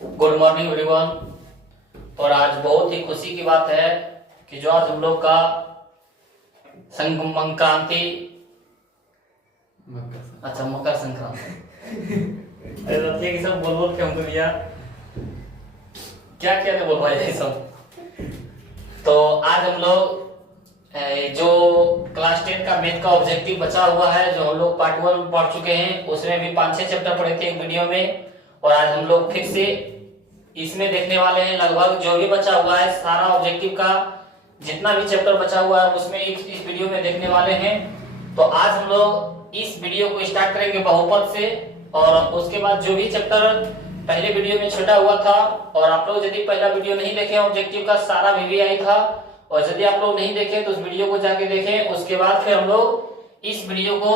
Good morning everyone. और आज बहुत ही खुशी की बात है कि जो आज हम लोग का संक्रांति, अच्छा मकर संक्रांति अरे सब बोल बोल के हमको भैया क्या क्या बोल रहा है सब। तो आज हम लोग जो क्लास 10 का मैथ का ऑब्जेक्टिव बचा हुआ है, जो हम लोग पार्ट 1 में पढ़ चुके हैं, उसमें भी 5-6 चैप्टर पढ़े थे एक वीडियो में, और आज हम लोग फिर से इसमें देखने वाले हैं। लगभग जो भी बचा हुआ है सारा ऑब्जेक्टिव का जितना भी चैप्टर बचा हुआ है उसमें इस वीडियो में देखने वाले हैं। तो आज हम लोग इस वीडियो को स्टार्ट करेंगे बहुपद से, और उसके बाद जो भी चैप्टर पहले वीडियो में छूटा हुआ था, और आप लोग यदि पहला वीडियो नहीं देखे ऑब्जेक्टिव का सारा वीवीआई था, और यदि आप लोग नहीं देखे तो उस वीडियो को जाके देखें। उसके बाद फिर हम लोग इस वीडियो को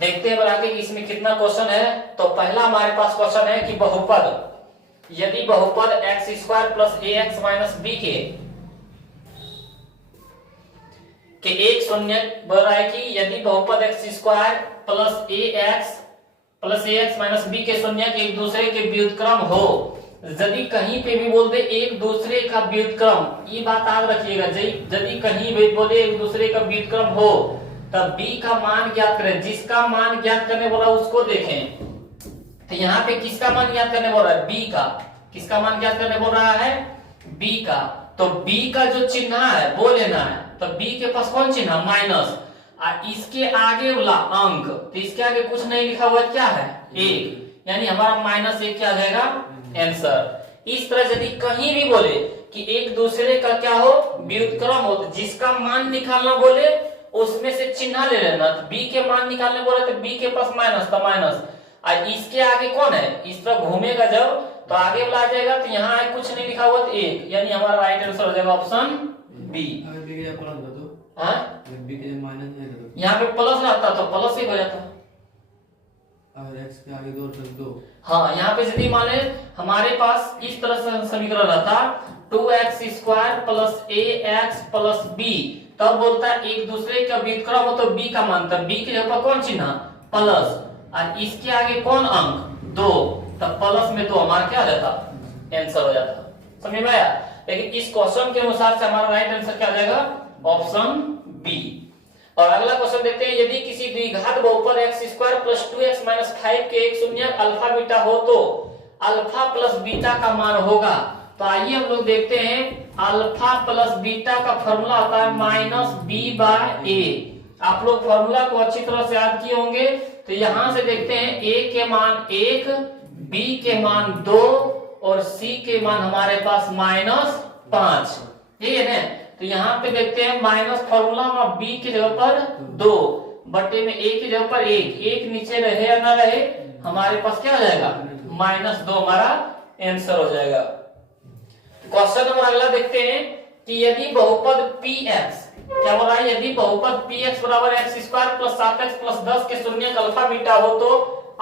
देखते हैं बना के कि इसमें कितना क्वेश्चन है। तो पहला हमारे पास क्वेश्चन है कि बहुपद, यदि बहुपद x² + ax - b के एक शून्य बोल रहा है कि यदि बहुपद x² + ax - b के शून्य के एक दूसरे के व्युत्क्रम हो, यदि कहीं पे भी बोल दे एक दूसरे का व्युत्क्रम, ये बात याद रखिएगा, यदि कहीं भी बोले एक दूसरे का व्युत्क्रम हो तब b का मान ज्ञात करें। जिसका मान ज्ञात करने बोला उसको देखें। तो यहाँ पे किसका मान ज्ञात करने बोल रहा है? b का। किसका मान ज्ञात करने बोल रहा है? b का। तो b का जो चिन्ह है वो लेना है। तो b के पास कौन चिन्ह? माइनस। इसके आगे वाला अंक, तो इसके आगे कुछ नहीं लिखा हुआ, क्या है? 1, यानी हमारा -1 क्या आ जाएगा आंसर। इस तरह यदि कहीं भी बोले कि एक दूसरे का क्या हो, व्युत्क्रम हो, तो जिसका मान निकालना बोले उसमें से चिन्ह ले लेना। तो b के मान निकालने बोले तो b के पास माइनस, तो माइनस। और इसके आगे कौन है? इस तरह घूमेगा जब तो आगे वाला आ जाएगा। तो यहाँ कुछ नहीं लिखा हुआ तो 1, यानी हमारा राइट आंसर हो जाएगा ऑप्शन बी। यहाँ पे प्लस रहता तो प्लस ही हो जाता। x के आगे 2 हाँ, यहाँ पे यदि माने हमारे पास इस तरह से समीकरण रहता 2x² + ax + b, तब बोलता है एक दूसरे का व्युत्क्रम हो तो b का मान, तब b के जगह पर कौन चिन्ह? प्लस। और इसके आगे कौन अंक? 2, तब प्लस में 2 हमारा क्या हो जाता? आंसर हो जाता। समझ में आया? लेकिन इस क्वेश्चन के अनुसार से हमारा राइट आंसर क्या आ जाएगा? Option B. और अगला क्वेश्चन देखते हैं, यदि किसी द्विघात बहुपद x² + 2x - 5 के एक शून्य अल्फा बीटा हो तो अल्फा प्लस बीटा का मान होगा। तो आइए हम लोग देखते हैं, अल्फा प्लस बीटा का फॉर्मूला होता है -b/a। आप लोग फॉर्मूला को अच्छी तरह से याद किए होंगे। तो यहां से देखते हैं a के मान 1, b के मान 2 और c के मान हमारे पास -5, ठीक है ना। तो यहाँ पे देखते हैं माइनस फॉर्मूला में b की जगह पर 2 बटे में a की जगह पर 1 नीचे रहे या ना रहे, हमारे पास क्या हो जाएगा? -2 हमारा आंसर हो जाएगा। क्वेश्चन नंबर अगला देखते हैं कि यदि बहुपद px, क्या बोल रहा है? यदि बहुपद px = x² + 7x + 10 के शून्य अल्फा बीटा हो तो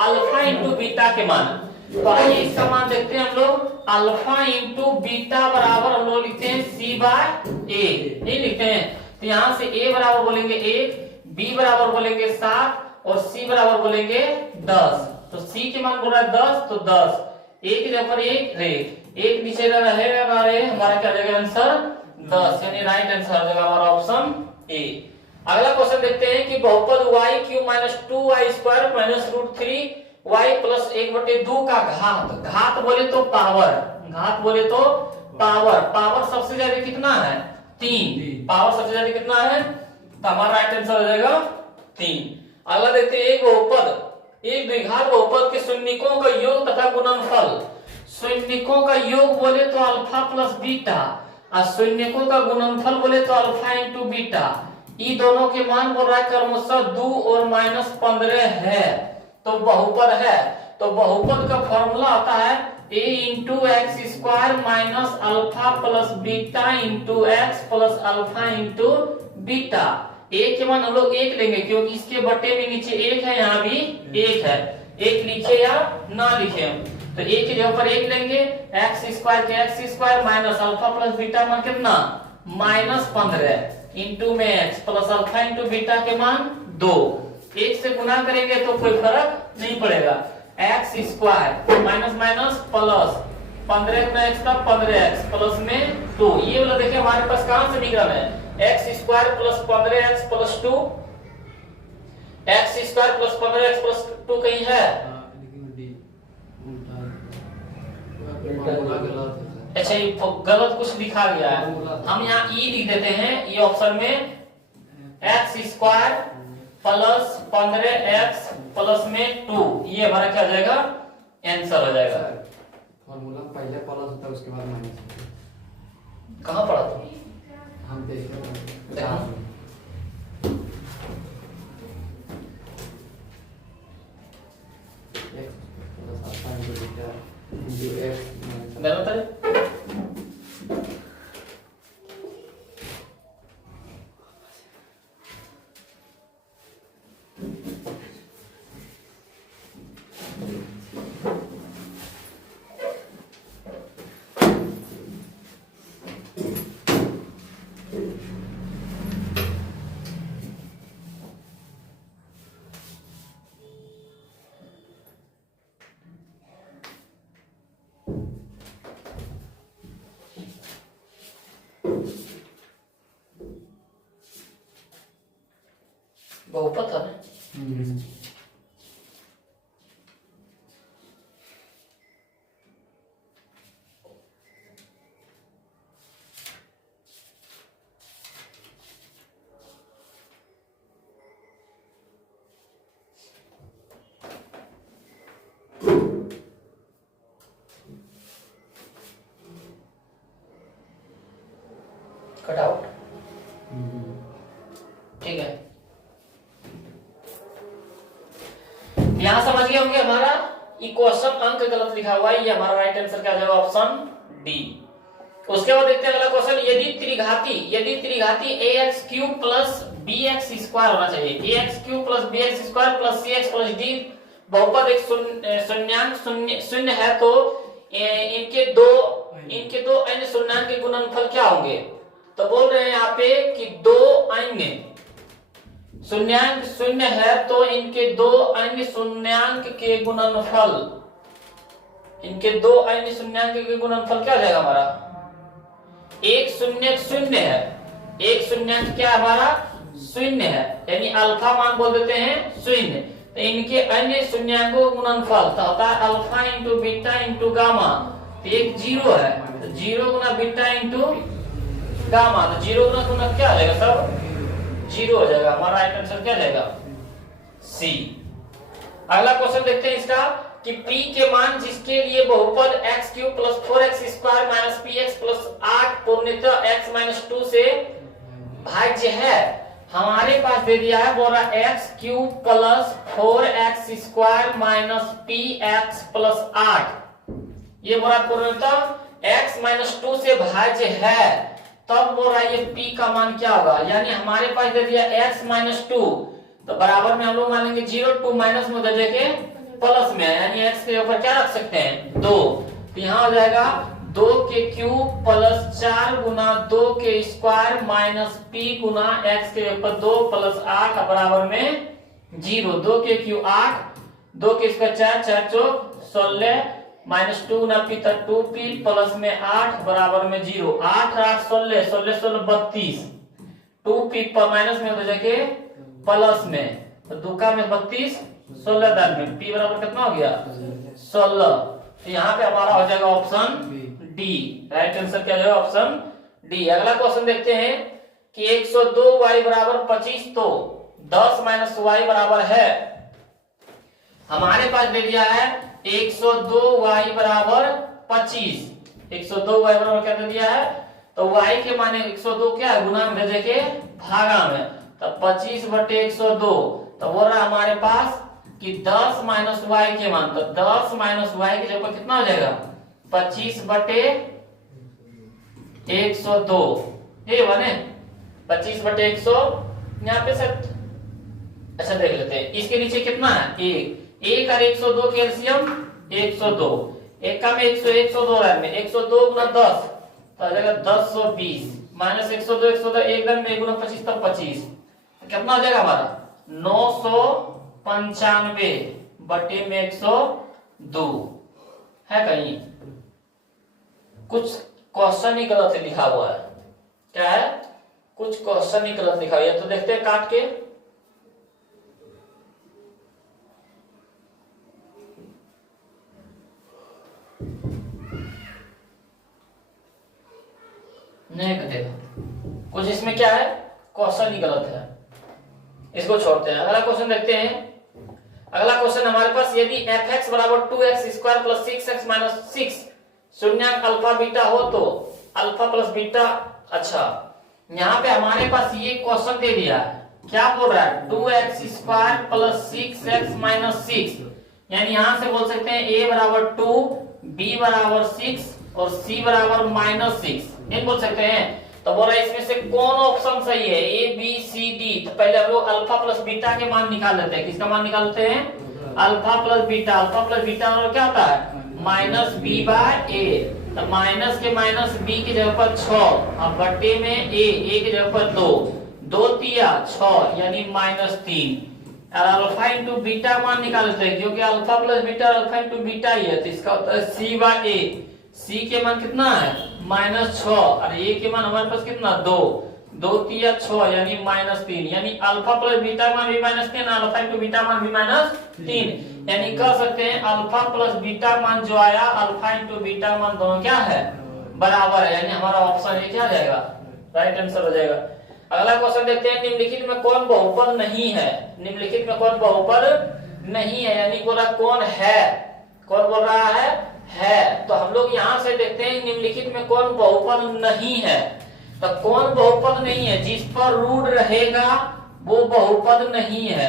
अल्फा × बीटा के मान। तो आइए इसका मान देखते हैं हम लोग। अल्फा × बीटा बराबर हम लोग लिखते हैं c/a, नहीं लिखते हैं। तो यहाँ से a बराबर बोलेंगे 1, b बराबर बोलेंगे 7 और c बराबर बोलेंगे 10। तो c के मान बोल रहा है 10, तो 10, 1 की जगह पर 1 रहे, 1 नीचे रहे, हमारा क्या जाएगा आंसर? 10, यानी राइट आंसर हो जाएगा हमारा ऑप्शन ए। अगला क्वेश्चन देखते हैं कि बहुपद y³ - 2y² - √3 y + 1/2 का घात बोले तो पावर, घात बोले तो पावर सबसे ज्यादा कितना है? 3, पावर सबसे ज्यादा कितना है? तो हमारा राइट आंसर हो जाएगा 3। अगला देखते हैं, एक द्विघात बहुपद के शून्यकों का योग तथा गुणनफल। शून्यकों का योग बोले तो अल्फा प्लस बीटा, और शून्यकों का गुणनफल बोले तो अल्फा × बीटा। ये दोनों के मान बोल रहा है क्रमशः 2 और -15 है, तो बहुपद है। तो बहुपद का फॉर्मूला आता है a × x² - alpha plus beta × x plus alpha × beta. a के मान हम लोग 1 लेंगे क्योंकि इसके बटे में नीचे 1 है, यहाँ भी 1 है, 1 लिखे या ना लिखे हम। तो a की जगह पर 1 लेंगे, x² के x² minus alpha plus beta मान कितना? -15 इंटू में x प्लस अल्फा × बीटा के मान 2। 1 से गुना करेंगे तो कोई फर्क नहीं पड़ेगा। x² माइनस माइनस प्लस 15 गुना x का 15x प्लस में 2। ये वाला देखिए हमारे पास कौन समीकरण है, x square plus 15x plus 2, x square plus 15x plus 2 कहीं है? लेकिन डी उल्टा गलत है। अच्छा ये गलत कुछ लिखा गया है, हम यहाँ ई लिख देते हैं। ये ऑप्शन में x square plus 15x plus में 2, ये हमारा क्या हो जाएगा, आंसर हो जाएगा। फॉर्मूला पहले प्लस होता है उसके बाद माइनस। कहाँ पढ़ा तुम? हम देखे गलत है। बहुपद है ना? कट आउट, ठीक है। यहां समझ गए होंगे हमारा इक्वेशन अंक गलत लिखा हुआ है, ये हमारा राइट आंसर क्या जाएगा, ऑप्शन डी। उसके बाद देखते हैं अगला क्वेश्चन, यदि त्रिघाती ax cube plus bx square होना चाहिए, ax cube plus bx square plus cx plus d बहुपद एक शून्याङ्क शून्य है तो इनके दो अन्य शून्याङ्क के गुणनफल क्या होंगे? तो बोल रहे हैं यहाँ पे कि दो अन्य शून्याङ्क शून्य है तो इनके दो अन्य शून्याङ्क के गुणनफल, इनके दो अन्य शून्याङ्क के गुणनफल क्या हो जाएगा हमारा? एक शून्य शून्य है, एक शून्याङ्क क्या हमारा शून्य है, यानी अल्फा मान बोल देते हैं शून्य, तो इनके अन्य शून्याङ्कों का गुणनफल तो होता है alpha into beta into gamma, तो एक जीरो है, तो जीरो गुना बीटा इंटू गामा, तो जीरो गुना क्या हो जाएगा, सब जीरो हो जाएगा। हमारा राइट आंसर क्या जाएगा, सी। अगला क्वेश्चन देखते हैं इसका कि p के मान जिसके लिए बहुपद x cube plus 4x square minus px plus 8 पूर्णतः x माइनस 2 से भाज्य है, हमारे पास दे दिया है, बोल रहा x cube plus 4x square minus px plus 8, ये बोला पूर्णतः x माइनस 2 से भाज्य है, तब बोल रहा है ये p का मान क्या होगा, यानी हमारे पास दे दिया x माइनस 2, तो बराबर में हम लोग मान लेंगे 0, 2 माइनस में दे देके प्लस में, यानी x के ऊपर क्या रख सकते हैं 2, तो यहाँ हो जाएगा 2 के क्यूब प्लस 4 गुना 2 के स्क्वायर माइनस p गुना x के ऊपर 2 प्लस 8 बराबर में 0, 2 के क्यूब 8, 2 के स्क्वायर 4, 4 चौक 16 माइनस 2 गुना p तक 2p प्लस में 8 बराबर में 0, 8 8 16 16 16 32, 2p पर माइनस में हो जाके प्लस में, तो 2 का में 32 16 दान में p बराबर कितना हो गया 16, तो यहाँ पे हमारा हो जाएगा ऑप्शन डी, राइट आंसर क्या जाएगा ऑप्शन डी। अगला क्वेश्चन देखते हैं कि 102y बराबर 25 तो 10 माइनस y बराबर है, हमारे पास दे दिया है 102y बराबर 25, 102y बराबर क्या दे दिया है, तो y के माने 102 क्या है, गुना में भेजे के भागा में, तो 25 बटे 102, तो बोल रहा हमारे पास कि 10 माइनस वाई के मान, तो 10 माइनस वाई के जगह कितना हो जाएगा 25 बटे 102, ये बने 25 बटे 100, यहाँ पे सर अच्छा देख लेते हैं, इसके नीचे कितना है 1 और 102 के एलसीएम 102, एक का में 100 102 में 102 गुना 10 तो आ जाएगा 1020 माइनस 102 102 एक दम में गुना 25 तब 25, कितना हो जाएगा हमारा 995 बटे में 102 है कहीं, कुछ क्वेश्चन ही गलत लिखा हुआ है। क्या है? कुछ क्वेश्चन ही गलत लिखा हुआ है। तो देखते हैं काट के। नहीं कटेगा कुछ, इसमें क्या है? क्वेश्चन ही गलत है, इसको छोड़ते हैं। अगला क्वेश्चन देखते हैं। अगला क्वेश्चन हमारे पास, यदि fx बराबर 2x square plus 6x minus 6 शून्यांक अल्फा बीटा हो तो अल्फा प्लस बीटा। अच्छा, यहाँ पे हमारे पास ये क्वेश्चन दे दिया है, क्या बोल रहा है? 2x square plus 6x minus 6, यानी यहां से बोल सकते हैं a बराबर 2, b बराबर 6 और c बराबर माइनस 6, ये बोल सकते हैं। तो बोल रहा है इसमें से कौन ऑप्शन सही है, ए बी सी डी। तो पहले हम लोग अल्फा प्लस बीटा के मान निकाल लेते हैं। किसका मान निकाल लेते हैं? Alpha plus beta. Alpha plus beta और क्या होता है? माइनस बी बाय ए। तो माइनस के माइनस बी की जगह पर 6 और बट्टे में ए की जगह पर 2, 2 तिया 6 यानी माइनस 3। और अल्फा इंटू बीटा मान निकाल लेते हैं, क्योंकि alpha plus beta alpha into beta ही है। तो इसका होता है सी बाय ए। सी के मान कितना है? माइनस 6 और ए के मान हमारे पास कितना? 2, 2 तिया 6 यानी माइनस 3। यानी अल्फा प्लस बीटा मान भी माइनस 3, अल्फा इंटू बीटा मान भी माइनस 3। यानी कह सकते हैं अल्फा प्लस बीटा मान जो आया, अल्फा इंटू बीटा मान दोनों क्या है? बराबर है। यानी हमारा ऑप्शन ए क्या आ जाएगा? राइट आंसर हो जाएगा। अगला क्वेश्चन देखते हैं, निम्नलिखित में कौन बहुपद नहीं है? निम्नलिखित में कौन बहुपद नहीं है, यानी बोला कौन है? कौन बोल रहा है? तो हम लोग यहां से देखते हैं निम्नलिखित में कौन बहुपद नहीं है। तो कौन बहुपद नहीं है? जिस पर रूट रहेगा वो बहुपद नहीं है,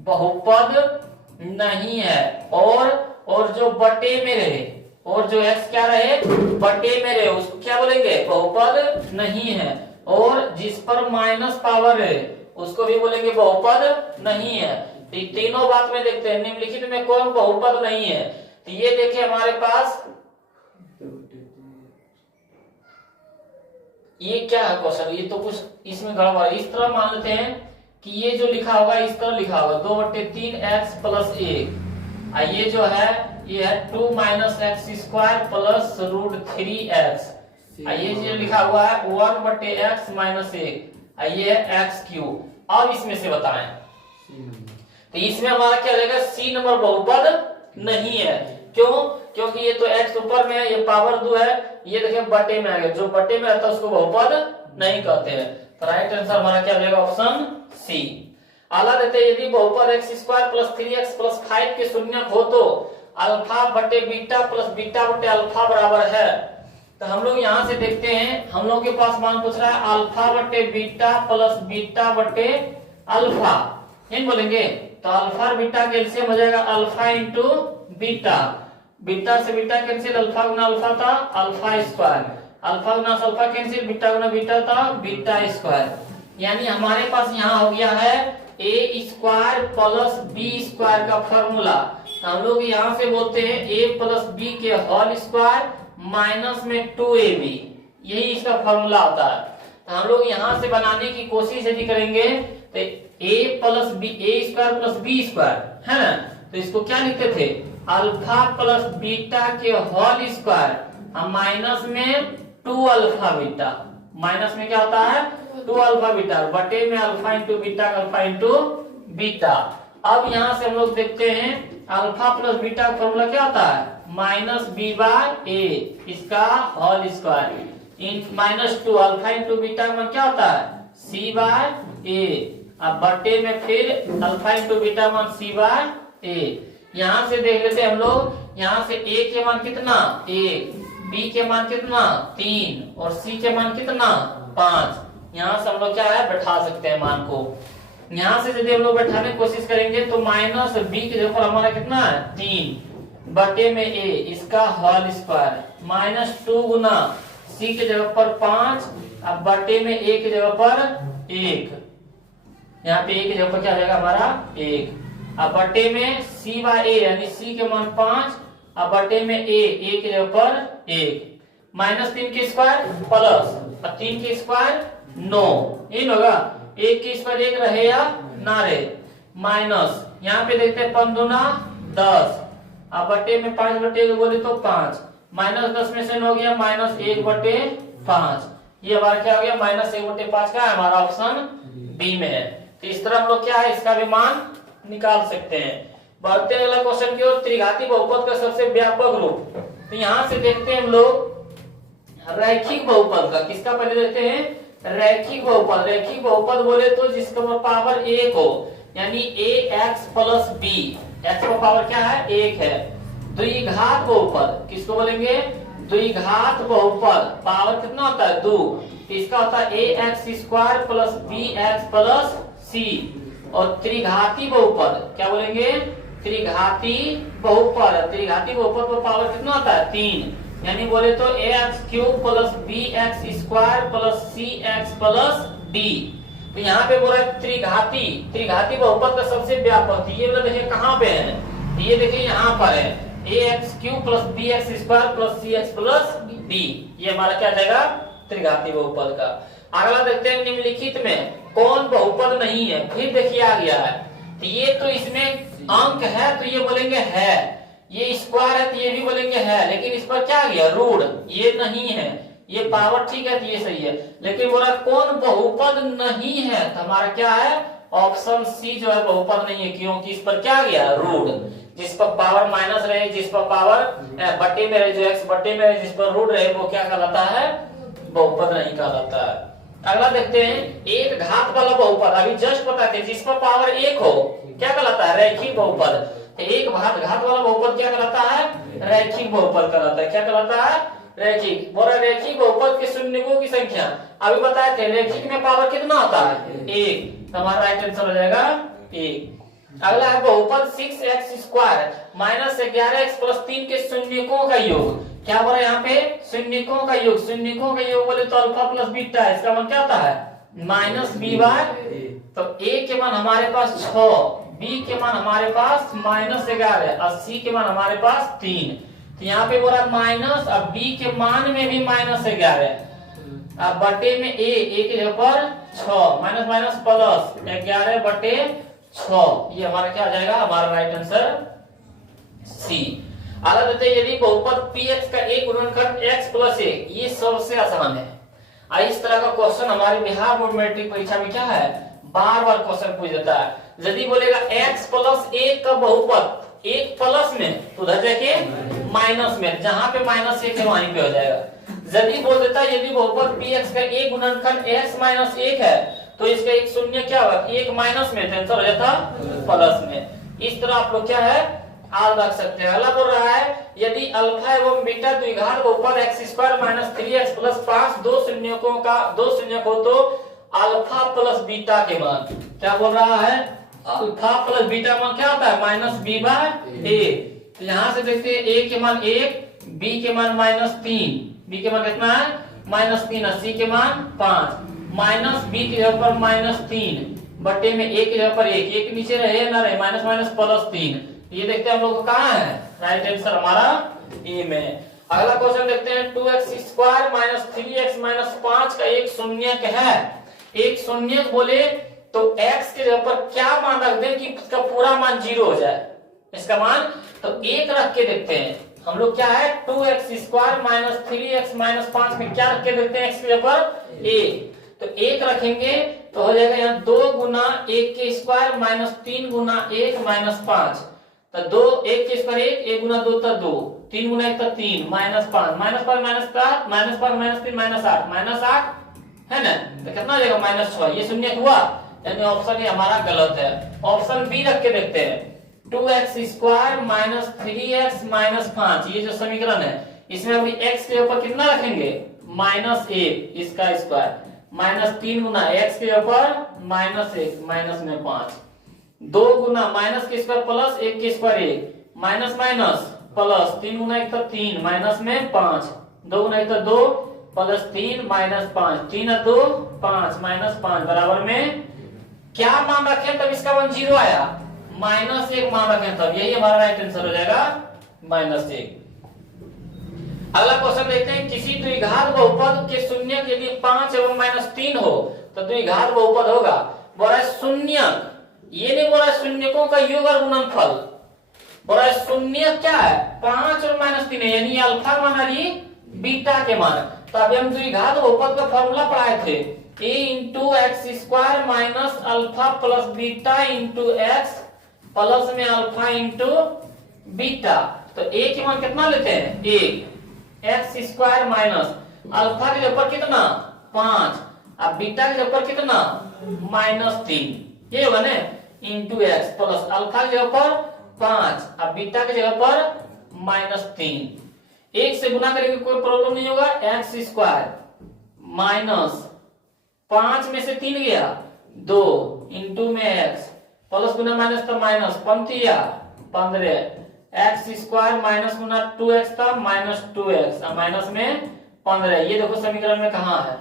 बहुपद नहीं है। और जो बटे में रहे, और जो x क्या रहे? बटे में रहे, उसको क्या बोलेंगे? बहुपद नहीं है। और जिस पर माइनस पावर है उसको भी बोलेंगे बहुपद नहीं है। तो तीनों बात में देखते हैं निम्नलिखित में कौन बहुपद नहीं है। तो ये देखिए हमारे पास ये क्या है क्वेश्चन, ये तो कुछ इसमें गड़बड़। इस तरह मान लेते हैं कि ये जो लिखा होगा इस तरह लिखा होगा 2/3x प्लस 1। ये जो है ये है 2 minus x square plus root 3x। ये जो लिखा हुआ है 1/x माइनस 1, ये है एक्स क्यूब। अब इसमें से बताएं, तो इसमें हमारा क्या रहेगा? सी नंबर बहुपद नहीं है। क्यों? क्योंकि ये तो x ऊपर में है, ये पावर 2 है, ये देखिए बटे में आ गया। जो बटे में आता है उसको बहुपद नहीं कहते हैं। तो राइट आंसर हमारा क्या हो जाएगा? Option C. अगला देते हैं, यदि बहुपद x square plus 3x plus 5 के शून्यक हो तो अल्फा बटे बीटा प्लस बीटा बटे अल्फा बराबर है। तो हम लोग यहाँ से देखते हैं, हम लोग के पास मान पूछ रहा है अल्फा बटे बीटा प्लस बीटा बटे अल्फा, ये बोलेंगे। तो अल्फा बीटा कैंसिल हो जाएगा, अल्फा इंटू बीटा। बीटा से बीटा कैंसिल, अल्फा गुना अल्फा था अल्फा स्क्वायर, अल्फा गुना अल्फा कैंसिल, बीटा गुना बीटा था बीटा स्क्वायर। यानी हमारे पास यहाँ हो गया है ए स्क्वायर प्लस बी स्क्वायर का फॉर्मूला। हम लोग यहाँ से बोलते हैं ए प्लस बी के होल स्क्वायर माइनस में 2ab, यही इसका फॉर्मूला होता है। तो हम लोग यहाँ से बनाने की कोशिश यदि करेंगे तो ए प्लस बी, ए स्क्वायर प्लस बी स्क्वायर है ना, तो इसको क्या लिखते थे? अल्फा प्लस बीटा के होल स्क्वायर माइनस में 2 अल्फा बीटा। माइनस में क्या होता है? 2 अल्फा बीटा, बटे में alpha into beta, alpha into beta. अब यहाँ से हम लोग देखते हैं अल्फा प्लस बीटा का फॉर्मूला क्या होता है? माइनस बी बाय ए, इसका होल स्क्वायर इन माइनस 2 अल्फा इंटू बीटा का मान क्या होता है? सी बाय ए। अब बटे में फिर अल्फा इंटू बीटा मान सी बाय ए। यहाँ से देख लेते हैं हम लोग, यहाँ से ए के मान कितना? 1, बी के मान कितना? 3 और सी के मान कितना? 5। यहाँ से हम लोग क्या है? बैठा सकते हैं मान को। यहाँ से यदि हम लोग बैठाने की कोशिश करेंगे तो माइनस बी के जगह पर हमारा कितना है? 3 बटे में ए, इसका होल स्क्वायर माइनस 2 गुना सी के जगह पर 5, अब बटे में ए के जगह पर 1, यहाँ पे ए की जगह पर क्या हो जाएगा हमारा? 1। अब बटे में सी बाय ए, यानी सी के मान 5, अब बटे में ए की जगह पर 1, माइनस 3 के स्क्वायर प्लस 3 के स्क्वायर 9, ये होगा। 1 के स्क्वायर 1 रहे या ना रहे, माइनस यहाँ पे देखते हैं 5 दूना 10, अब बटे में 5 बटे बोले तो 5, -10 में से 9 गया -1/5। ये हमारा क्या हो गया -1/5 का है हमारा ऑप्शन बी में है। तो इस तरह हम लोग क्या है इसका भी मान निकाल सकते हैं। बढ़ते हैं अगला क्वेश्चन की ओर, त्रिघाती बहुपद का सबसे व्यापक रूप। तो यहाँ से देखते हैं हम लोग रैखिक बहुपद का। किसका पहले देखते हैं रैखिक बहुपद। रैखिक बहुपद बोले तो जिसका पावर 1 हो, यानी ax + b, x का पावर क्या है 1 है। द्विघात बहुपद किसको बोलेंगे द्विघात बहुपद, पावर कितना होता है 2, तो इसका होता है ax² + bx + c। और त्रिघाती बहुपद क्या बोलेंगे त्रिघाती बहुपद। त्रिघाती बहुपद का पावर कितना होता है 3, यानी बोले तो ax³ + bx² + cx + d। तो यहाँ पे बोला त्रिघाती बहुपद का सबसे व्यापक। ये वाला देखिए कहाँ पे है, ये देखिए यहाँ पर है ax³ + bx² + cx + d। ये हमारा क्या जाएगा त्रिघाती बहुपद का। अगला देखते हैं निम्नलिखित में कौन बहुपद नहीं है। फिर देखिए आ गया है, तो ये तो इसमें अंक है तो ये बोलेंगे है, ये स्क्वायर है तो ये भी बोलेंगे है, लेकिन इस पर क्या आ गया रूट, ये नहीं है। ये पावर ठीक है तो ये सही है, लेकिन बोला कौन बहुपद नहीं है, तो हमारा क्या है ऑप्शन सी जो है बहुपद नहीं है, क्योंकि इस पर क्या आ गया रूट। जिस पर पावर माइनस रहे, जिस पर पावर बटे में रहे, जो एक्स बटे में रहे, जिस पर रूट रहे, वो क्या कहलाता है बहुपद नहीं कहलाता है। अगला देखते हैं एक घात वाला बहुपद। अभी जस्ट बताते हैं जिस पर पावर 1 हो क्या कहलाता है रैखिक बहुपद। एक घात वाला बहुपद क्या कहलाता है रैखिक बहुपद कहलाता है। क्या कहलाता है रैखिक। बोला रैखिक बहुपद के शून्यकों की संख्या अभी बताए थे, रैखिक में पावर कितना होता है 1, तो हमारा राइट आंसर हो जाएगा 1। अगला है बहुपद 6x² -11x + 3 के शून्यकों का योग। क्या बोला यहाँ पे शून्यकों का योग। शून्यकों का योग बोले तो अल्फा प्लस बीटा है, इसका मान क्या होता है -b/a। तो a के मान हमारे पास 6, b के मान हमारे पास -11 और c के मान हमारे पास 3। तो यहाँ पे बोला माइनस, अब b के मान में भी -11, अब बटे में a के जगह पर 6, माइनस माइनस प्लस 11/6। ये हमारा क्या आ जाएगा हमारा राइट आंसर सी। अगला देते हैं यदि बहुपद px का एक गुणनखंड x + 1, ये सबसे आसान है। इस तरह का क्वेश्चन हमारे बिहार बोर्ड मैट्रिक परीक्षा में क्या है बार बार क्वेश्चन पूछ देता है। यदि बोलेगा x + 1 का बहुपद 1 प्लस में तो उधर जाके माइनस में, जहां पे -1 है वहीं पे हो जाएगा। यदि बोल देता है यदि बहुपद px का एक गुणनखंड x - 1 है तो इसका एक शून्य क्या होगा 1 माइनस में, आंसर हो जाता प्लस में। इस तरह आप लोग क्या है आल रख सकते हैं। अगला बोल रहा है यदि अल्फा एवं बीटा द्विघात बहुपद x² - 3x + 5 दो शून्यक हो तो अल्फा प्लस बीटा के मान। क्या बोल रहा है अल्फा प्लस बीटा मान क्या होता है -b/a। तो यहाँ से देखते हैं a के मान 1, b के मान -3, b के मान कितना है -3 और c के मान 5, -b की जगह पर -3 बटे में a की जगह पर 1, एक नीचे रहे ना रहे -+3। ये देखते हैं हम लोग कहाँ है राइट आंसर हमारा ए में। अगला क्वेश्चन देखते हैं 2x² - 3x - 5 का एक शून्यक है। एक शून्यक बोले तो x के जगह पर क्या मान रख दें कि इसका पूरा मान 0 हो जाए। इसका मान तो 1 रख के देखते हैं हम लोग क्या है 2x² - 3x - 5 में क्या रख के देखते हैं x के जगह पर 1, तो 1 रखेंगे तो हो जाएगा यहाँ 2 × 1 के स्क्वायर -3 × 1 - 5। तो 2 1 के स्क्वायर 1, 1 × 2 तो 2, 3 × 1 तो 3, -5 -5 -3 -8 है ना, तो कितना हो जाएगा -6। ये शून्य हुआ, यानी ऑप्शन ए हमारा गलत है। ऑप्शन बी रख के देखते हैं 2x² - 3x - 5, ये जो समीकरण है इसमें अभी x के ऊपर कितना रखेंगे -1 इसका स्क्वायर, -3 × x के ऊपर -1 माइनस में 5, 2 × माइनस के स्क्वायर प्लस 1 के स्क्वायर 1, माइनस माइनस प्लस 3 × 1 तो 3 माइनस में 5, 2 × 1 तो 2 प्लस 3 माइनस 5, 3 और 2 5 माइनस 5 बराबर में क्या मान रखें तब इसका मान 0 आया -1 मान रखें तब, यही हमारा राइट आंसर हो जाएगा -1। अगला क्वेश्चन देखते हैं किसी द्विघात बहुपद के शून्यक यदि 5 एवं -3 हो तो द्विघात बहुपद होगा। बोला शून्यक, ये नहीं बोला शून्यकों का योग और गुणनफल, बोला शून्य क्या है 5 और -3 3 है, यानी अल्फा मान रही बीटा के मान। तो अभी हम द्विघात बहुपद का फॉर्मूला पढ़ाए थे, a into x square minus alpha plus beta into x plus में अल्फा इंटू बीटा। तो a के मान कितना लेते हैं, 1, एक्स स्क्वायर माइनस अल्फा के ऊपर कितना 5, अब बीटा के ऊपर कितना -3, ये होगा ना, इंटू एक्स प्लस अल्फा के ऊपर 5, अब बीटा की जगह पर -3। एक से गुना करेंगे कोई प्रॉब्लम नहीं होगा, एक्स स्क्वायर माइनस 5 में से 3 गया 2 इंटू में एक्स प्लस गुना माइनस तो माइनस 15 एक्स स्क्वायर माइनस गुना 2x था -2x और माइनस में 15। ये देखो समीकरण में कहाँ है,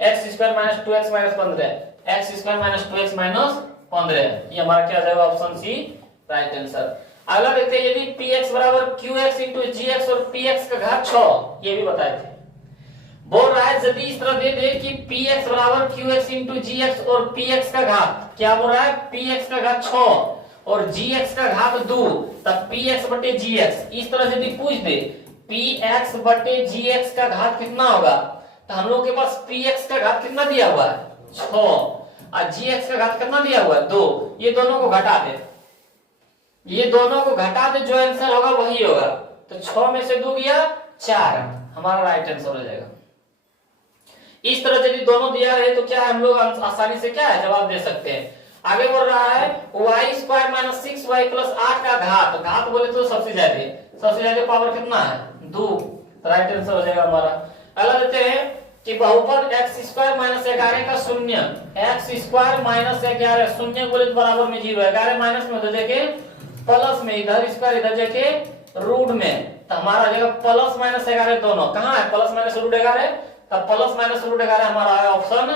x square minus 2x minus 15, x square minus 2x minus 15। ये हमारा क्या जाएगा, ऑप्शन सी राइट आंसर। अगला देखते हैं, यदि px बराबर qx इंटू gx और px का घात 6, ये भी बताए थे। बोल रहा है यदि इस तरह दे दे कि px बराबर qx इंटू gx और px का घात, क्या बोल रहा है, px का घात 6 और gx का घात 2, तब px बटे gx। इस तरह यदि पूछ दे px बटे gx का घात कितना होगा, तो हम लोग के पास px का घात कितना दिया हुआ है 6 और gx का घात कितना दिया हुआ है 2। ये दोनों को घटा दे, ये दोनों को घटा दे, जो आंसर होगा वही होगा। तो 6 में से 2 गया 4, हमारा राइट आंसर हो जाएगा। इस तरह यदि दोनों दिया है तो क्या है, हम लोग आसानी से क्या है जवाब दे सकते हैं। आगे बढ़ रहा है y square minus 6y plus 8 का घात, घात बोले तो सबसे ज्यादा पावर कितना है 2, राइट आंसर हो जाएगा हमारा। अगला देते हैं कि बहुपद x स्क्वायर माइनस 11 का शून्य, x स्क्वायर माइनस 11 शून्य बोले तो बराबर में 0, 11 माइनस में हो जाएगा प्लस में, इधर स्क्वायर इधर जाके रूट में, तो हमारा आ जाएगा प्लस माइनस 11 दोनों कहाँ है, प्लस माइनस रूट 11, तब प्लस माइनस रूट 11 हमारा है ऑप्शन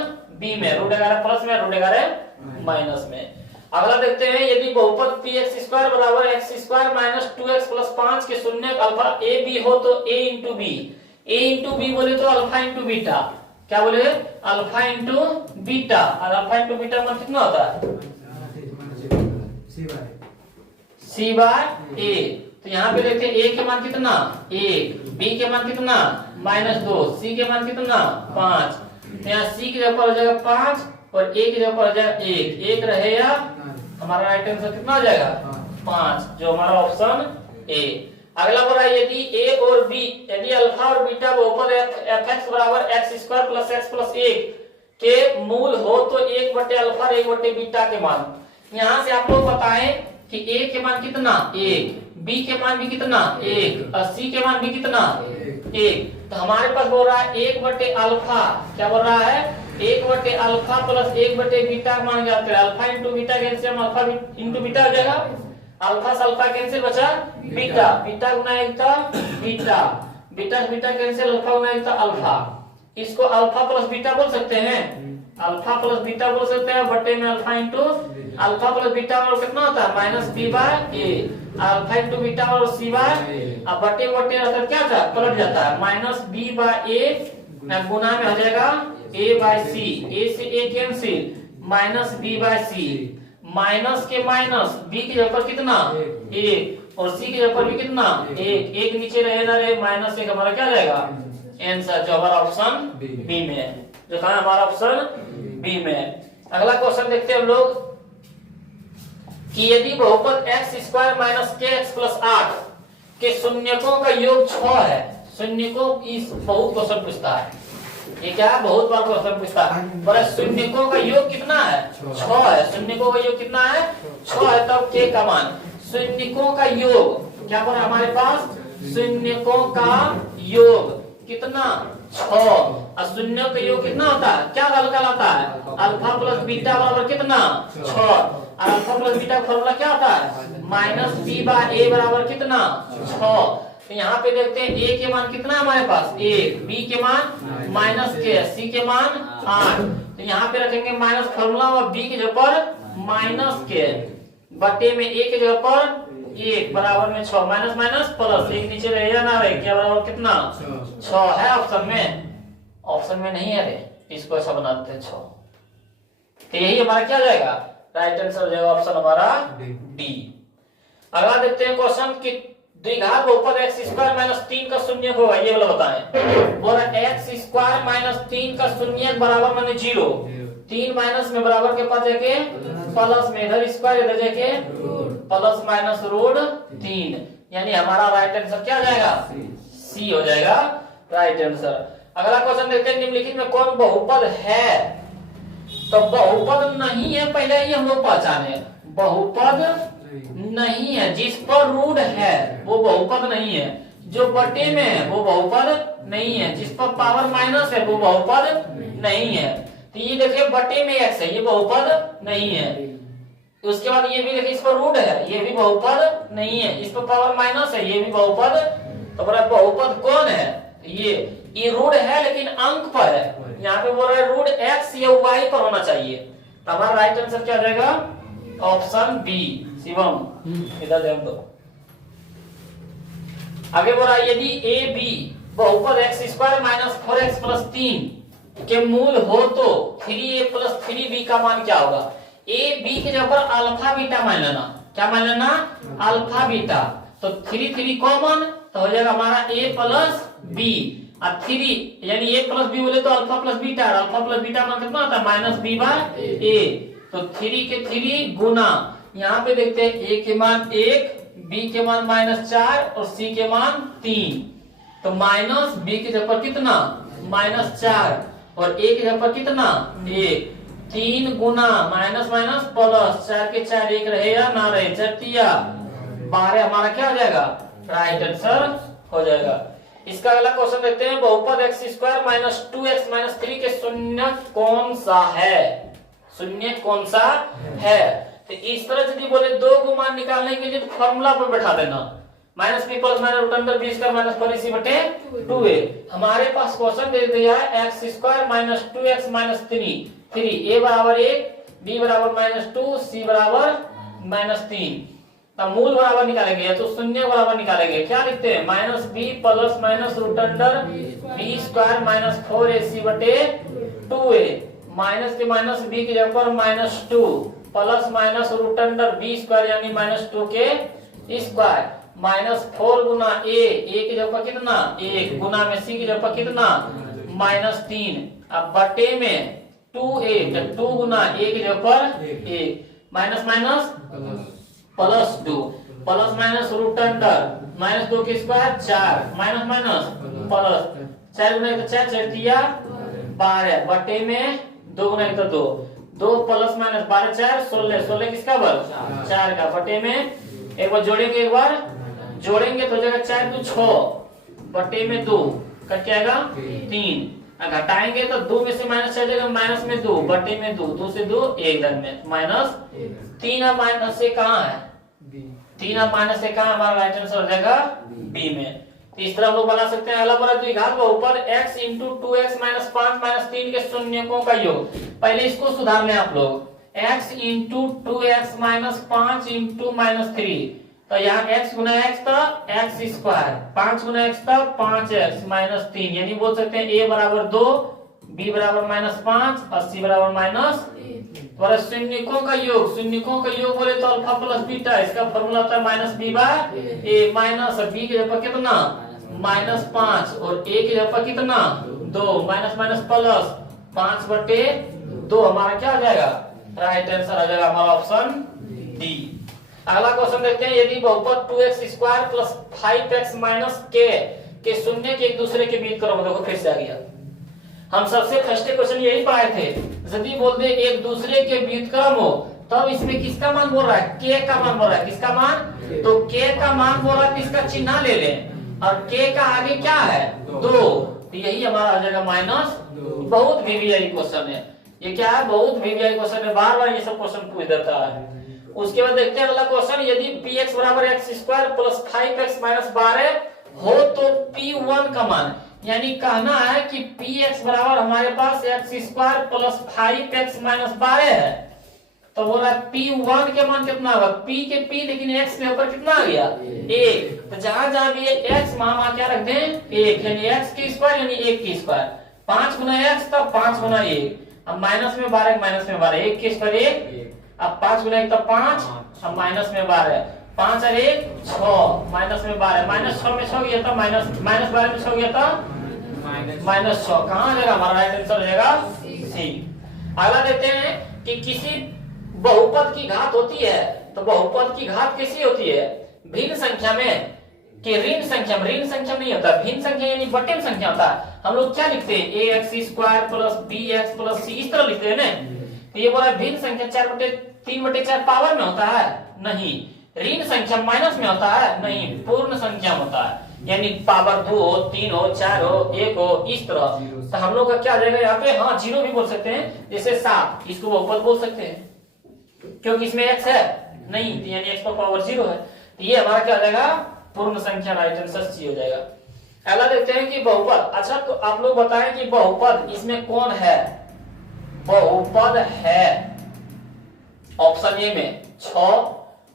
बी में, रूट 11 प्लस में रूट 11 माइनस में। अगला देखते हैं, यदि बहुपद px स्क्वायर बराबर x square minus 2x plus 5 के शून्य अल्फा a b हो तो a इंटू बी बोले तो अल्फा इंटू बीटा, क्या बोले अल्फा इंटू बीटा, और अल्फा इंटू बीटा मतलब कितना होता है c बाय a। तो यहाँ पे देखते हैं a के मान कितना 1, b के मान कितना -2, c के मान कितना 5, तो यहाँ c की जगह पर हो जाएगा 5 और a की जगह पर हो जाएगा 1 रहेगा, हमारा राइट आंसर कितना हो जाएगा 5, जो हमारा ऑप्शन a। अगला बोला यदि a और b, यदि अल्फा और बीटा बहुपद fx बराबर x square plus x plus 1 के मूल हो तो 1 बटे अल्फा और 1 बटे बीटा के मान। यहाँ से आप लोग बताएं कि a के मान कितना 1, b के मान भी कितना 1 और c के मान भी कितना 1। तो हमारे पास बोल रहा है 1 बटे अल्फा, क्या बोल रहा है 1 बटे अल्फा प्लस 1 बटे बीटा का मान ज्ञात करें। Alpha into beta cancel, alpha into beta हो जाएगा, अल्फा से अल्फा कैंसिल बचा बीटा, बीटा गुना 1 था बीटा, बीटा से बीटा कैंसिल, अल्फा गुना 1 था अल्फा। इसको अल्फा प्लस बीटा बोल सकते हैं, अल्फा प्लस बीटा बोल सकते हैं, बटे में alpha into alpha plus beta और कितना होता है -b by a, alpha into beta और c बाय, अब बटे बटे अर्थात क्या था पलट जाता है, -b बाय a गुना में हो जाएगा a बाय c, a से a cancel, -b by c, minus के माइनस b की जगह पर कितना 1 और c की जगह पर भी कितना 1 नीचे रहे ना रहे, -1 हमारा क्या जाएगा आंसर, जो हमारा ऑप्शन बी में है, जो था हमारा ऑप्शन बी में। अगला क्वेश्चन देखते हैं हम लोग कि यदि बहुपद x square minus kx plus 8 के शून्यकों का योग 6 है, शून्यकों इस बहुत क्वेश्चन पूछता है, ये क्या है बहुत बार क्वेश्चन पूछता है, पर शून्यकों का योग कितना है 6 है, शून्यकों का योग कितना है 6 है, तब k का मान शून्यकों का योग क्या बोला हमारे पास, शून्यकों का योग कितना 6 और शून्य का योग कितना होता है, क्या हल्का लाता है अल्फा प्लस बीटा बराबर कितना 6 और अल्फा प्लस बीटा का फॉर्मूला क्या होता है -b बाय a बराबर कितना 6। तो यहाँ पे देखते हैं a के मान कितना है हमारे पास 1, b के मान -k, c के मान 8। तो यहाँ पे रखेंगे माइनस फॉर्मूला और b की जगह पर -k बटे में a की जगह पर 1 बराबर में 6, माइनस माइनस प्लस 1 नीचे रहेगा ना रहे, क्या बराबर कितना 6 है ऑप्शन में, ऑप्शन में नहीं है रे, इसको ऐसा बनाते हैं 6। तो यही हमारा क्या जाएगा राइट आंसर हो जाएगा ऑप्शन हमारा डी। अगला देखते हैं क्वेश्चन कि द्विघात बहुपद एक्स स्क्वायर माइनस 3 का शून्य होगा, ये वाला बताएं। और एक्स स्क्वायर माइनस 3 का शून्य बराबर माने 0। 3 माइनस में बराबर के पास जाके प्लस में, इधर स्क्वायर इधर जाके प्लस माइनस रूट 3, यानी हमारा राइट आंसर क्या हो जाएगा? सी हो जाएगा राइट आंसर। अगला क्वेश्चन देखते हैं, निम्नलिखित में कौन बहुपद है? तो बहुपद नहीं है, पहले ये हम लोग पहचाने, बहुपद नहीं है। जिस पर रूट है वो बहुपद नहीं है, जो बटे में है वो बहुपद नहीं है, जिस पर पावर माइनस है वो बहुपद नहीं है। तो ये देखिए बटे में एक्स है, ये बहुपद नहीं है। उसके बाद ये भी देखिए इस पर रूट है, ये भी बहुपद नहीं है, इस पर पावर माइनस है, ये भी बहुपद। तो बोला बहुपद कौन है? ये रूट है लेकिन अंक पर है, यहाँ पे बोल रहा है रूट एक्स या वाई पर होना चाहिए। तो हमारा राइट आंसर क्या हो जाएगा? ऑप्शन बी शिवम, इधर ध्यान दो। आगे बोल रहा है यदि ए बी बहुपद x square minus 4x plus 3 के मूल हो तो 3a प्लस 3b का मान क्या होगा? ए बी के जगह पर अल्फा बीटा मान लेना। क्या मान लेना? Alpha beta. तो 3 कॉमन, तो हो जाएगा हमारा a प्लस बी। और 3 यानी a प्लस बी बोले तो alpha plus beta, alpha plus beta मान कितना होता है? माइनस बी बाय ए। तो 3 के 3 गुना, यहाँ पे देखते हैं a के मान 1, b के मान -4 और c के मान 3। तो माइनस b के जगह पर कितना? -4 और a के जगह पर कितना? 1। 3 गुना माइनस माइनस प्लस, 4 के 4 1 रहे या ना रहे, 12 हमारा क्या हो जाएगा? राइट आंसर हो जाएगा। इसका अगला क्वेश्चन देखते हैं, बहुपद x square minus 2x minus 3 के शून्य कौन सा है? शून्य कौन सा है? तो इस तरह यदि बोले दो को मान निकालने के लिए तो फॉर्मूला पर बैठा देना, minus b plus minus root under b square minus 4ac बटे 2a। हमारे पास क्वेश्चन दे दिया है x square minus 2x minus 3, a बराबर 1, b बराबर -2, c बराबर -3। तब मूल बराबर निकालेंगे या तो शून्य बराबर निकालेंगे। क्या लिखते हैं? Minus b plus minus root under b square minus 4ac बटे 2a। माइनस के माइनस बी की जगह पर -2 plus minus root under b square यानी -2 के स्क्वायर माइनस 4 गुना a की जगह पर कितना? 1 गुना में c की जगह पर कितना? -3। अब बटे में 2a, 2 गुना a की जगह पर 1 minus minus plus 2 plus minus root under -2 के स्क्वायर 4 माइनस माइनस प्लस 4 गुना 4 4 12 बटे में 2 गुना 2 2 प्लस माइनस 12 4 16 16 किसका बल? 4 का बटे में एक बार जोड़ेंगे, एक बार जोड़ेंगे तो हो जाएगा 4 2 6 बटे में 2 कट जाएगा 3। घटाएंगे तो 2 में से माइनस चल जाएगा, माइनस में 2 बटे में 2 2 से 2 1 दर में -3। अब माइनस से कहाँ है? 3 अब माइनस से कहाँ? हमारा राइट आंसर हो जाएगा बी में। तो इस तरह हम लोग बना सकते हैं अगला बड़ा द्विघात बहुपद x into 2x minus 5 minus 3 के शून्यकों का योग। पहले इसको सुधार लें आप लोग, x into 2x minus 5 into -3। तो यहाँ x गुना x था x स्क्वायर, 5 गुना x था 5x माइनस 3, यानी बोल सकते हैं a बराबर 2, b बराबर -5 और c बराबर -। शून्यकों का योग, शून्यकों का योग बोले तो अल्फा प्लस बीटा, इसका फॉर्मूला होता है -b by a minus b की जगह पर कितना? -5 और a की जगह पर कितना? 2 माइनस माइनस प्लस 5 बटे 2 हमारा क्या हो जाएगा? राइट आंसर आ जाएगा हमारा ऑप्शन डी। अगला क्वेश्चन देखते हैं, यदि बहुपद 2x square plus 5x minus k के शून्य के एक दूसरे के बीच करो। देखो फिर से आ गया, हम सबसे फर्स्ट क्वेश्चन यही पढ़ाए थे, यदि बोल दे एक दूसरे के व्युत्क्रम हो तब इसमें किसका मान बोल रहा है? k का मान बोल रहा है। किसका मान? तो k का मान बोल रहा है, इसका चिन्ह ले लें और k का आगे क्या है? 2। तो यही हमारा आ जाएगा -2। बहुत वीवीआई क्वेश्चन है ये। क्या है? बहुत वीवीआई क्वेश्चन है, बार बार ये सब क्वेश्चन पूछ देता है। उसके बाद देखते हैं अगला क्वेश्चन, यदि px बराबर x square plus 5x minus 12 हो तो p1 का मान, यानी कहना है कि px बराबर हमारे पास x square plus 5x minus 12 है। तो बोल रहा है p1 के मान कितना होगा? p के p लेकिन x के ऊपर कितना आ गया? 1। तो जहां जहां भी x वहां क्या रख दें? 1, यानी x की स्क्वायर यानी 1 की स्क्वायर। 5 गुना x तब 5 गुना 1, अब माइनस में 12 माइनस में 12 1 की स्क्वायर 1, अब 5 गुना 1 तब 5, अब माइनस में 12 5 और 1 6 माइनस में 12 माइनस 6 में 6 गया था माइनस 12 में 6 गया था माइनस 6 कहाँ आ जाएगा हमारा राइट आंसर हो जाएगा सी। अगला देखते हैं कि किसी बहुपद की घात होती है तो बहुपद की घात कैसी होती है भिन्न संख्या में कि ऋण संख्या में ऋण संख्या नहीं होता भिन्न संख्या यानी बटे में संख्या होता है। हम लोग क्या लिखते हैं A X square plus B X plus C इस तरह लिखते हैं ना। तो ये बोला भिन्न संख्या 3/4 पावर में होता है नहीं ऋण संख्या माइनस में होता है नहीं पूर्ण संख्या में होता है यानी पावर 2 हो 3 हो 4 हो 1 हो इस तरह। तो हम लोग का क्या आ जाएगा यहाँ पे हाँ 0 भी बोल सकते हैं जैसे 7 इसको बहुपद बोल सकते हैं क्योंकि इसमें x है नहीं यानी x पावर 0 है। तो ये हमारा क्या आ जाएगा पूर्ण संख्या राइट आंसर सी हो जाएगा। अगला देखते हैं कि बहुपद। अच्छा तो आप लोग बताएं कि बहुपद इसमें कौन है बहुपद है ऑप्शन ए में 6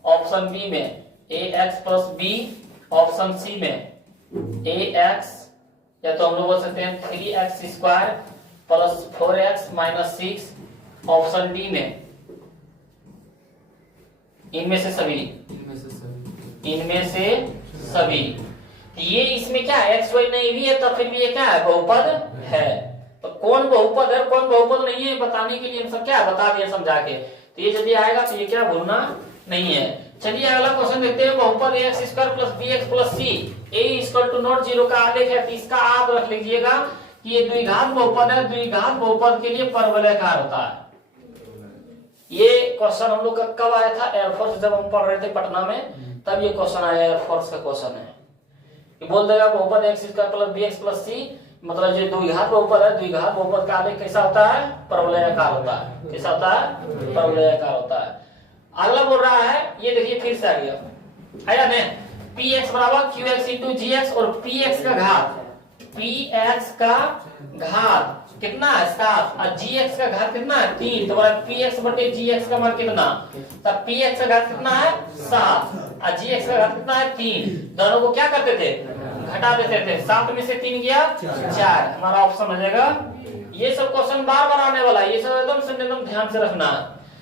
ऑप्शन बी में ax plus b option c में ax या तो हम लोग बोल सकते हैं 3x square plus 4x minus 6 option D में इनमें से सभी ये इसमें क्या है एक्स वाई नहीं भी है तो फिर भी ये क्या है बहुपद है। तो कौन बहुपद है कौन बहुपद नहीं है बताने के लिए हम सब क्या बता दिया समझा के। तो ये यदि आएगा तो ये क्या भूलना नहीं है। चलिए अगला क्वेश्चन देखते हैं बहुपद ax square plus bx plus c a equal to not 0 का आलेख है तो इसका आप रख लीजिएगा कि ये द्विघात बहुपद है द्विघात बहुपद के लिए परवलयाकार होता है। ये क्वेश्चन हम लोग का कब आया था एयरफोर्स जब हम पढ़ रहे थे पटना में तब ये क्वेश्चन आया एयरफोर्स का क्वेश्चन है। ये बोल देगा बहुपद x square plus bx plus c मतलब जो द्विघात बहुपद है द्विघात बहुपद का आलेख कैसा होता है परवलयाकार होता है। कैसा होता है परवलयाकार होता है। अगला बोल रहा है ये देखिए फिर से आ गया आया ना px बराबर qx into gx और px का घात कितना है 7 और gx का घात कितना है 3 तो बोला px बटे gx का मान कितना तब px का घात कितना है 7 और gx का घात कितना है 3 दोनों को क्या करते थे घटा देते थे 7 में से 3 गया 4 हमारा ऑप्शन हो जाएगा। ये सब क्वेश्चन बार बार आने वाला है ये सब एकदम ध्यान से रखना।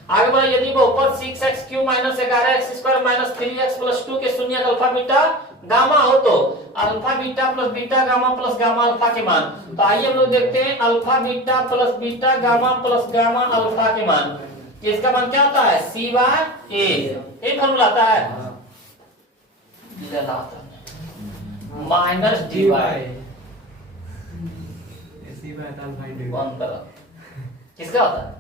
आगे बढ़ा यदि बहुपद 6x cube minus 11x square minus 3x plus 2 के शून्य अल्फा बीटा गामा हो तो alpha beta plus beta gamma plus gamma alpha के मान। तो आइए हम लोग देखते हैं alpha beta plus beta gamma plus gamma alpha के मान। इसका मान क्या होता है c बाय a ये फॉर्मूला आता है माइनस d बाय किसका होता है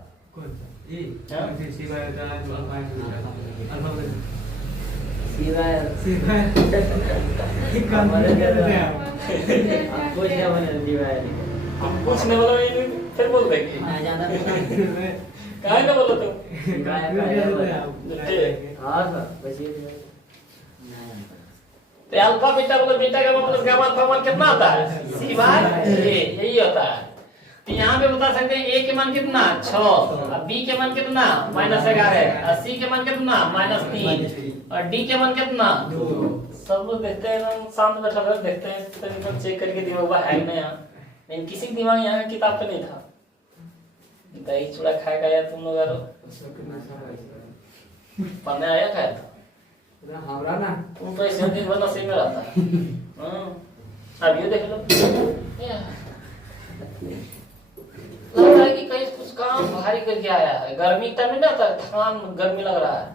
पूछने वाला फिर बोल देंगे कहाँ का बोलो तुम तो अल्फा बीटा मतलब beta gamma plus gamma alpha मान कितना आता है c बाय a यही होता है। तो यहाँ पे बता सकते हैं a के मान कितना 6 और b के मान कितना -11 और c के मान कितना -3 और d के मान कितना 2। सब लोग देखते हैं हम सामने बैठा कर देखते हैं तो चेक करके दिमाग में है ना यहाँ लेकिन किसी के दिमाग यहाँ किताब पे नहीं था। दही चूड़ा खाएगा यार तुम लोग यार पढ़ने आया क्या हमरा ना तुम तो ऐसे दिन भर नसीब में रहता है। अब ये देख लो लग रहा है कि कहीं कुछ काम भारी करके आया है गर्मी टाइम में ना था थकान गर्मी लग रहा है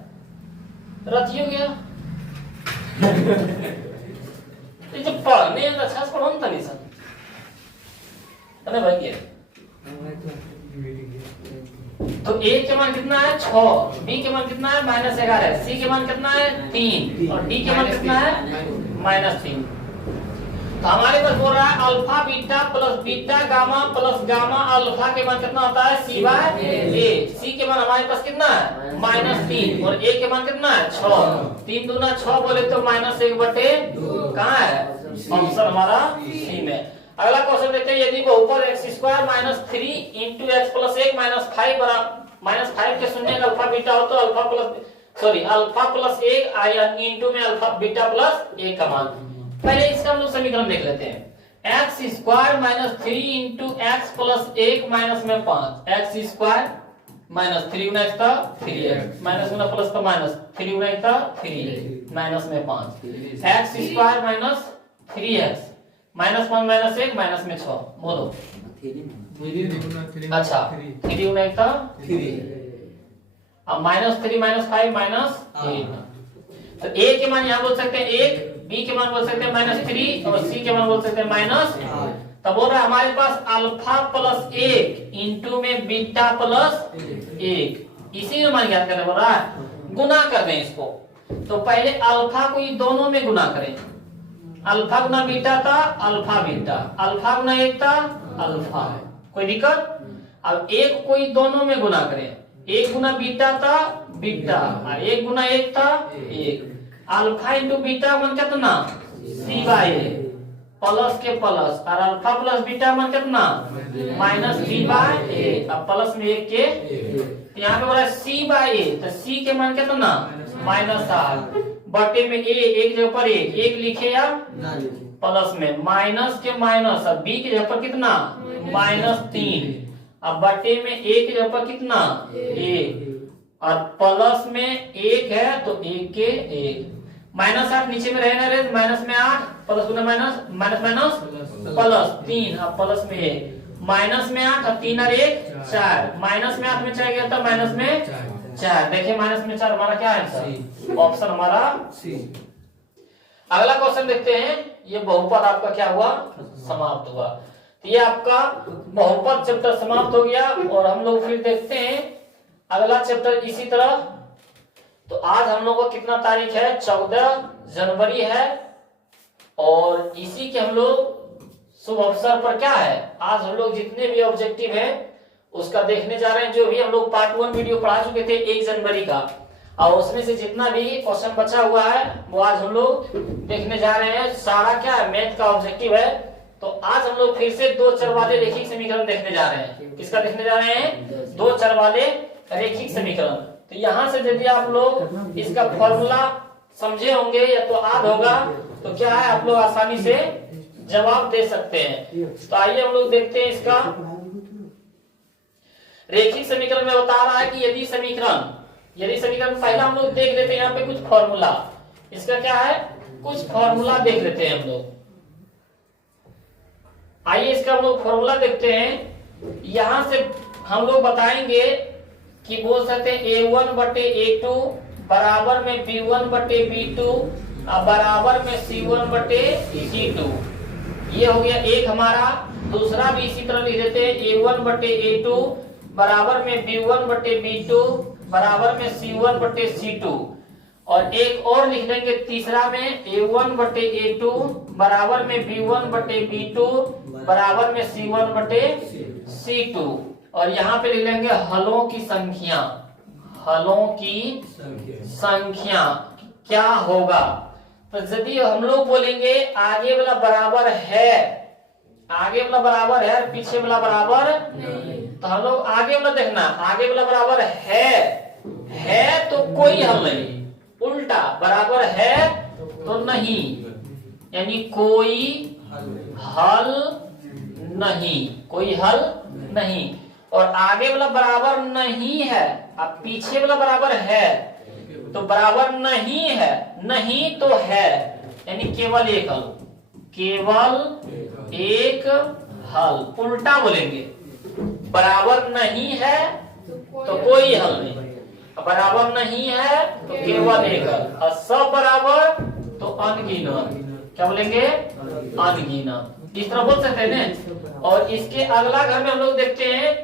रात हो गया ये जो पढ़ने अच्छा से पढ़ो ना नहीं सन अरे भाई ये तो a के मान कितना है 6 b के मान कितना है -11 c के मान कितना है 3 और d के मान कितना है -3। तो हमारे पास बोल रहा है alpha beta plus beta gamma plus gamma alpha के मान कितना होता है c बाय a c के मान हमारे पास कितना है -3 और a के मान कितना है 6 3 दूना 6 बोले तो -1/2 कहाँ है ऑप्शन हमारा सी में। अगला क्वेश्चन देखते हैं यदि बहुपद x square -3 into x plus 1 -5 के शून्य का अल्फा बीटा हो तो अल्फा प्लस 1 आयन इनटू में अल्फा बीटा प्लस 1 का मान। पहले इसका हम लोग समीकरण देख लेते हैं x square -3 into x plus 1 minus में 5 x स्क्वायर माइनस 3 गुना एक था 3x माइनस गुना प्लस का माइनस 3 गुना एक था 3 माइनस में 5 x square minus 3x minus 1 minus 1 minus में 6 बोलो। अच्छा 3 गुना एक था 3 अब माइनस 3 माइनस 5 माइनस 8 तो a के मान यहाँ बोल सकते हैं 1 b के मान बोल सकते हैं माइनस 3 और c के मान बोल सकते हैं माइनस। तब बोल रहा है हमारे पास अल्फा प्लस 1 इंटू में बीटा प्लस 1 इसी में मान ज्ञात करने बोल रहा है। गुना कर दें इसको तो पहले अल्फा को ये दोनों में गुना करें। अल्फा गुना बीटा था अल्फा बीटा अल्फा गुना 1 था अल्फा कोई दिक्कत। अब 1 को ये दोनों में गुना करें 1 गुना बीटा था बीटा और 1 गुना 1 था 1 अल्फा इंटू बीटा मन कितना c बाई a प्लस के प्लस और अल्फा प्लस बीटा मन कितना माइनस b बाई a अब प्लस में 1 के यहाँ पे बोला c बाई a तो c के मान कितना माइनस 8 बटे में a एक जगह पर 1 लिखे या प्लस में माइनस के माइनस अब b की जगह पर कितना माइनस 3 अब बटे में 1 की जगह पर कितना 1 और प्लस में 1 है तो 1 के 1 माइनस 8 नीचे में रहेगा रे माइनस में 8 प्लस गुना माइनस माइनस माइनस प्लस 3 अब प्लस में 1 माइनस में 8 अब 3 और 1 4 माइनस में 8 में 4 गया था माइनस में 4 देखिए माइनस में 4 हमारा क्या आंसर ऑप्शन हमारा सी। अगला क्वेश्चन देखते हैं ये बहुपद आपका क्या हुआ समाप्त हुआ। तो ये आपका बहुपद चैप्टर समाप्त हो गया और हम लोग फिर देखते हैं अगला चैप्टर इसी तरह। तो आज हम लोग को कितना तारीख है 14 जनवरी है और इसी के हम लोग शुभ अवसर पर क्या है आज हम लोग जितने भी ऑब्जेक्टिव है उसका देखने जा रहे हैं। जो भी हम लोग पार्ट 1 वीडियो पढ़ा चुके थे 1 जनवरी का और उसमें से जितना भी क्वेश्चन बचा हुआ है वो आज हम लोग देखने जा रहे हैं। सारा क्या है मैथ का ऑब्जेक्टिव है। तो आज हम लोग फिर से 2 चर वाले रैखिक समीकरण देखने जा रहे हैं। किसका देखने जा रहे हैं 2 चर वाले रैखिक समीकरण। तो यहाँ से यदि आप लोग इसका फॉर्मूला समझे होंगे या तो याद होगा तो क्या है आप लोग आसानी से जवाब दे सकते हैं। तो आइए हम लोग देखते हैं इसका रैखिक समीकरण में बता रहा है कि यदि समीकरण पहला हम लोग देख लेते हैं यहाँ पे कुछ फॉर्मूला इसका क्या है कुछ फॉर्मूला देख लेते हैं हम लोग। आइए इसका हम लोग फॉर्मूला देखते हैं। यहां से हम लोग बताएंगे कि बोल सकते हैं a1 बटे a2 बराबर में b1 बटे b2 बराबर में c1 बटे c2। ये हो गया एक हमारा। दूसरा भी इसी तरह लिख देते हैं a1 बटे a2 बराबर में b1 बटे b2 बराबर में c1 बटे c2 और एक और लिख देंगे तीसरा में a1 बटे a2 बराबर में b1 बटे b2 बराबर में c1 बटे c2 और यहाँ पे लिख लेंगे हलों की संख्या क्या होगा। तो यदि हम लोग बोलेंगे आगे वाला बराबर है और पीछे वाला बराबर तो हम लोग आगे वाला देखना आगे वाला बराबर है तो कोई हल नहीं उल्टा बराबर है तो नहीं यानी कोई हल नहीं और आगे वाला बराबर नहीं है अब पीछे वाला बराबर है तो बराबर नहीं तो है यानी केवल एक हल उल्टा बोलेंगे बराबर नहीं है तो कोई हल नहीं बराबर नहीं है तो केवल एक हल और सब बराबर तो अनगिनत क्या बोलेंगे अनगिनत इस तरह बोल सकते हैं ना। और इसके अगला घर में हम लोग देखते हैं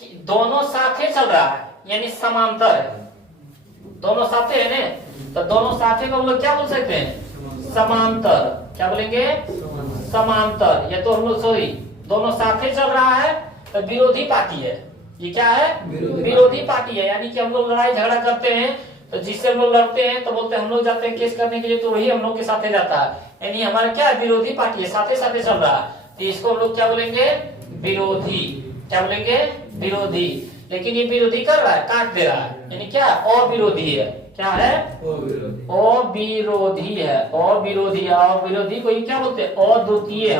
कि दोनों साथे चल रहा है यानी समांतर है दोनों साथे है ना। तो दोनों साथे को हम लोग क्या बोल सकते हैं समांतर क्या बोलेंगे समांतर। या तो हम लोग सॉरी दोनों साथे चल रहा है तो विरोधी पार्टी है। ये क्या है विरोधी पार्टी है यानी कि हम लोग लड़ाई झगड़ा करते हैं तो जिससे हम लोग लड़ते हैं तो बोलते हैं हम लोग जाते हैं केस करने के लिए तो वही हम लोग के साथ जाता है यानी हमारा क्या है विरोधी पार्टी है साथे साथे चल रहा है तो इसको हम लोग क्या बोलेंगे विरोधी क्या बोलेंगे विरोधी। लेकिन ये विरोधी कर रहा है काट दे रहा है यानी क्या अविरोधी है क्या है अविरोधी है अविरोधी को क्या बोलते हैं अद्वितीय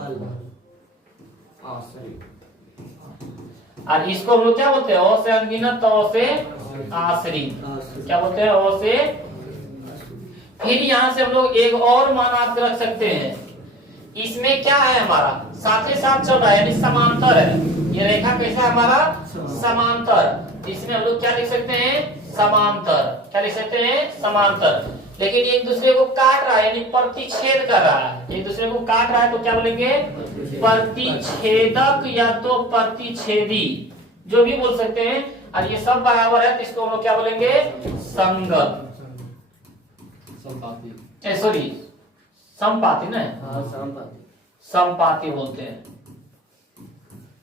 हल और इसको हम लोग क्या बोलते हैं, अ से अनगिनत, अ से आश्रित। क्या बोलते हैं, अ से। फिर यहाँ से हम लोग एक और मान आप रख सकते हैं, इसमें क्या है हमारा साथ ही साथ चल रहा है, यानी समांतर है। ये रेखा कैसा है हमारा, समांतर। इसमें हम लोग क्या लिख सकते हैं, समांतर। क्या लिख सकते हैं, समांतर। लेकिन एक दूसरे को काट रहा है, यानी प्रतिच्छेद कर रहा है। एक दूसरे को काट रहा है तो क्या बोलेंगे, प्रतिच्छेदक या तो प्रतिच्छेदी, जो भी बोल सकते हैं। और ये सब बराबर है तो इसको हम लोग क्या बोलेंगे, संगत। सॉरी, समपाती ना, समपाती बोलते हैं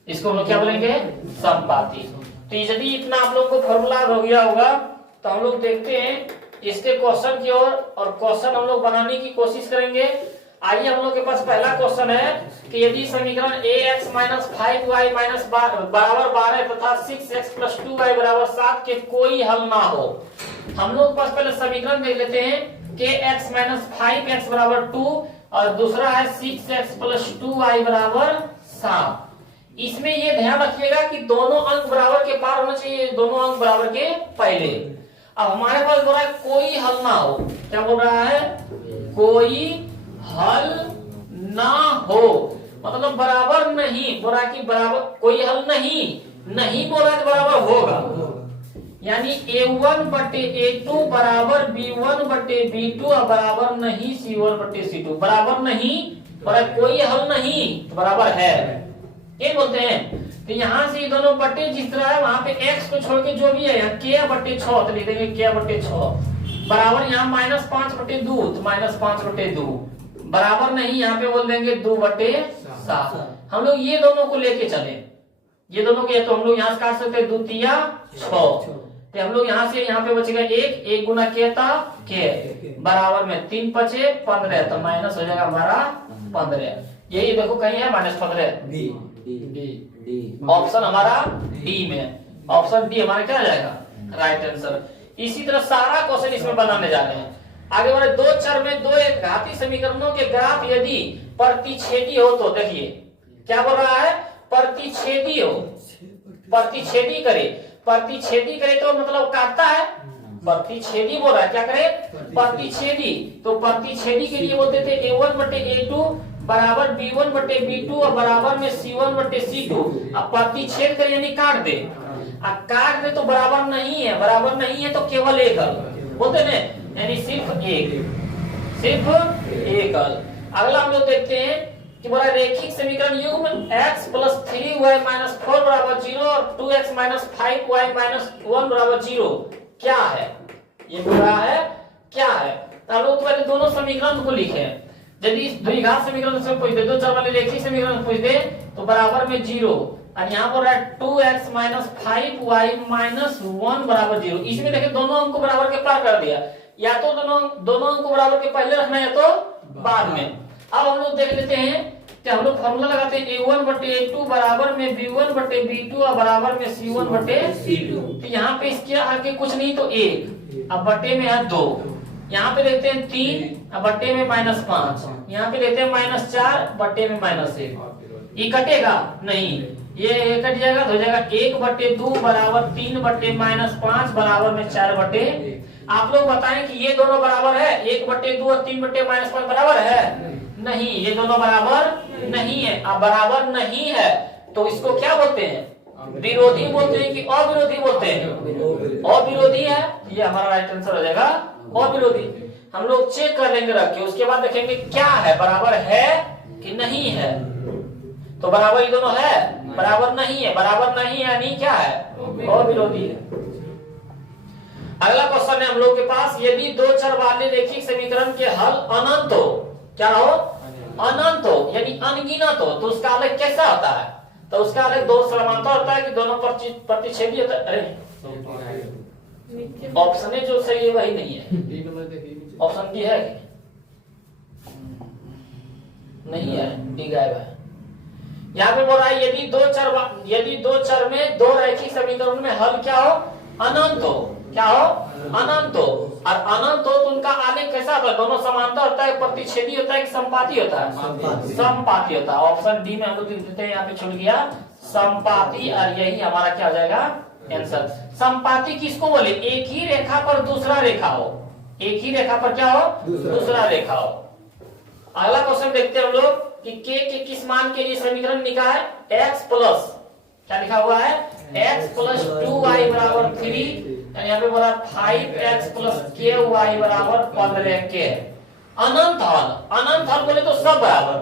इसको, हम लोग क्या बोलेंगे, समपाती। तो यदि इतना आप लोगों को फॉर्मूला हो गया होगा तो हम लोग देखते हैं इसके क्वेश्चन की ओर, और क्वेश्चन हम लोग बनाने की कोशिश करेंगे। आइए, हम लोग के पास पहला क्वेश्चन है कि यदि समीकरण ax माइनस 5y माइनस बराबर 12 तथा 6x प्लस 2y बराबर 7 के कोई हल ना हो। हम लोग पास पहले समीकरण देख लेते हैं कि x माइनस 5x बराबर 2 और दूसरा है 6x प्लस 2y बराबर 7। इसमें ये ध्यान रखिएगा कि दोनों अंक बराबर के पार होना चाहिए, दोनों अंक बराबर के पहले। अब हमारे पास बोल रहा है कोई हल ना हो। क्या बोल रहा है, कोई हल ना हो, मतलब बराबर नहीं बोल रहा है कि बराबर कोई हल नहीं, नहीं बोल रहा है तो बराबर होगा। यानी a1 बटे a2 बराबर b1 बटे b2 और बराबर नहीं c1 बटे c2। बराबर नहीं बोला, कोई हल नहीं तो बराबर है, ये बोलते हैं। तो यहाँ से ये दोनों बटे जिस तरह है वहां पे x को छोड़ के जो भी है यहाँ k बटे 6 तो लिख देंगे k बटे 6 बराबर यहाँ -5 बटे 2 तो -5 बटे 2 बराबर नहीं, यहाँ पे बोल देंगे 2 बटे 7। हम लोग ये दोनों को लेके चले, ये दोनों के तो हम लोग यहाँ से काट सकते हैं 2 तिया 6। तो हम लोग यहाँ से यहाँ पे बचेगा 1 गुना k था k बराबर में 3 बचे 15 तो माइनस हो जाएगा हमारा 15। यही देखो कहीं है -15, ऑप्शन हमारा डी में, ऑप्शन डी हमारा क्या आ जाएगा, राइट आंसर। इसी तरह सारा क्वेश्चन इसमें बनाने जा रहे हैं। आगे बढ़े, दो चर में दो एक घाती समीकरणों के ग्राफ यदि प्रतिच्छेदी हो तो देखिए क्या बोल रहा है, प्रतिच्छेदी हो, प्रतिच्छेदी करे, प्रतिच्छेदी करे तो मतलब काटता है, प्रतिच्छेदी बोल रहा है, क्या करे, प्रतिच्छेदी। तो प्रतिच्छेदी के लिए बोलते थे a1 बटे a2 बराबर b1 बटे b2 और बराबर में c1 बटे c2। अब प्रतिच्छेद करे यानी काट दे, अब काट दे तो बराबर नहीं है, बराबर नहीं है तो केवल एक हल बोलते हैं, यानी सिर्फ एक, सिर्फ एक हल। अगला हम लोग देखते हैं कि बोला रेखिक समीकरण युग्म x प्लस 3y माइनस 4 बराबर 0 और 2x माइनस 5y माइनस 1 बराबर 0 क्या है, ये बोल रहा है क्या है। तो हम लोग पहले दोनों समीकरण को लिखे, यदि इस द्विघात समीकरण से पूछ दे, दो चर वाले रेखिक समीकरण पूछ दे तो बराबर में 0 और यहाँ पर है 2x माइनस 5y माइनस 1 बराबर 0। इसमें देखिए दोनों अंक को बराबर के पार कर दिया, या तो दोनों अंक को बराबर के पहले रखना है तो बाद में। अब हम लोग देख लेते हैं कि हम लोग फॉर्मूला लगाते हैं a1 बटे a2 बराबर में b1 बटे b2 और बराबर में c1 बटे c2। तो यहाँ पे इसके आगे कुछ नहीं तो 1, अब बटे में है 2, यहाँ पे लेते हैं 3 अब बटे में -5, यहाँ पे लेते हैं -4 बटे में -1। ये कटेगा नहीं, ये कट जाएगा तो हो जाएगा 1 बटे 2 बराबर 3 बटे -5 बराबर में 4 बटे। आप लोग बताएं कि ये दोनों बराबर है, 1 बटे 2 और 3 बटे -5 बराबर है नहीं, ये दोनों बराबर नहीं है। अब बराबर नहीं है तो इसको क्या बोलते हैं, विरोधी बोलते हैं कि अविरोधी बोलते हैं, अविरोधी है, ये हमारा राइट आंसर हो जाएगा अविरोधी। हम लोग चेक कर लेंगे रख के, उसके बाद देखेंगे क्या है, बराबर है कि नहीं है। तो बराबर ये दोनों है, बराबर नहीं है, बराबर नहीं है यानी क्या है, अविरोधी है। अगला क्वेश्चन है हम लोग के पास, यदि दो चर वाले रेखिक समीकरण के हल अनंत हो, क्या हो, अनंत हो यानी अनगिनत हो, तो उसका आलेख कैसा होता है, तो उसका आलेख दो समांतर होता है कि दोनों प्रतिच्छेदी होता है। अरे ऑप्शन जो सही है वही नहीं है, ऑप्शन डी है नहीं है, डी गायब है। यहाँ पे बोल रहा है यदि दो चर में दो रैखिक समीकरण में हल क्या हो, अनंत हो, क्या हो, अनंत हो। और अनंत हो तो उनका आलेख कैसा होता है, दोनों समांतर होता है, प्रतिच्छेदी होता है कि समपाती होता है, समपाती होता है। ऑप्शन डी में हम लोग देते हैं, यहाँ पे छूट गया समपाती, और यही हमारा क्या हो जाएगा आंसर। समपाती किसको बोले? एक ही रेखा पर दूसरा रेखा हो, एक ही रेखा पर क्या हो? दूसरा रेखा हो। अगला क्वेश्चन देखते हैं हम लोग कि के किस मान के लिए समीकरण लिखा है? x प्लस क्या लिखा हुआ है? x प्लस 2y बराबर 3, यहाँ पे बोला 5x प्लस ky बराबर 15k। अनंत हल, अनंत हल बोले तो सब बराबर,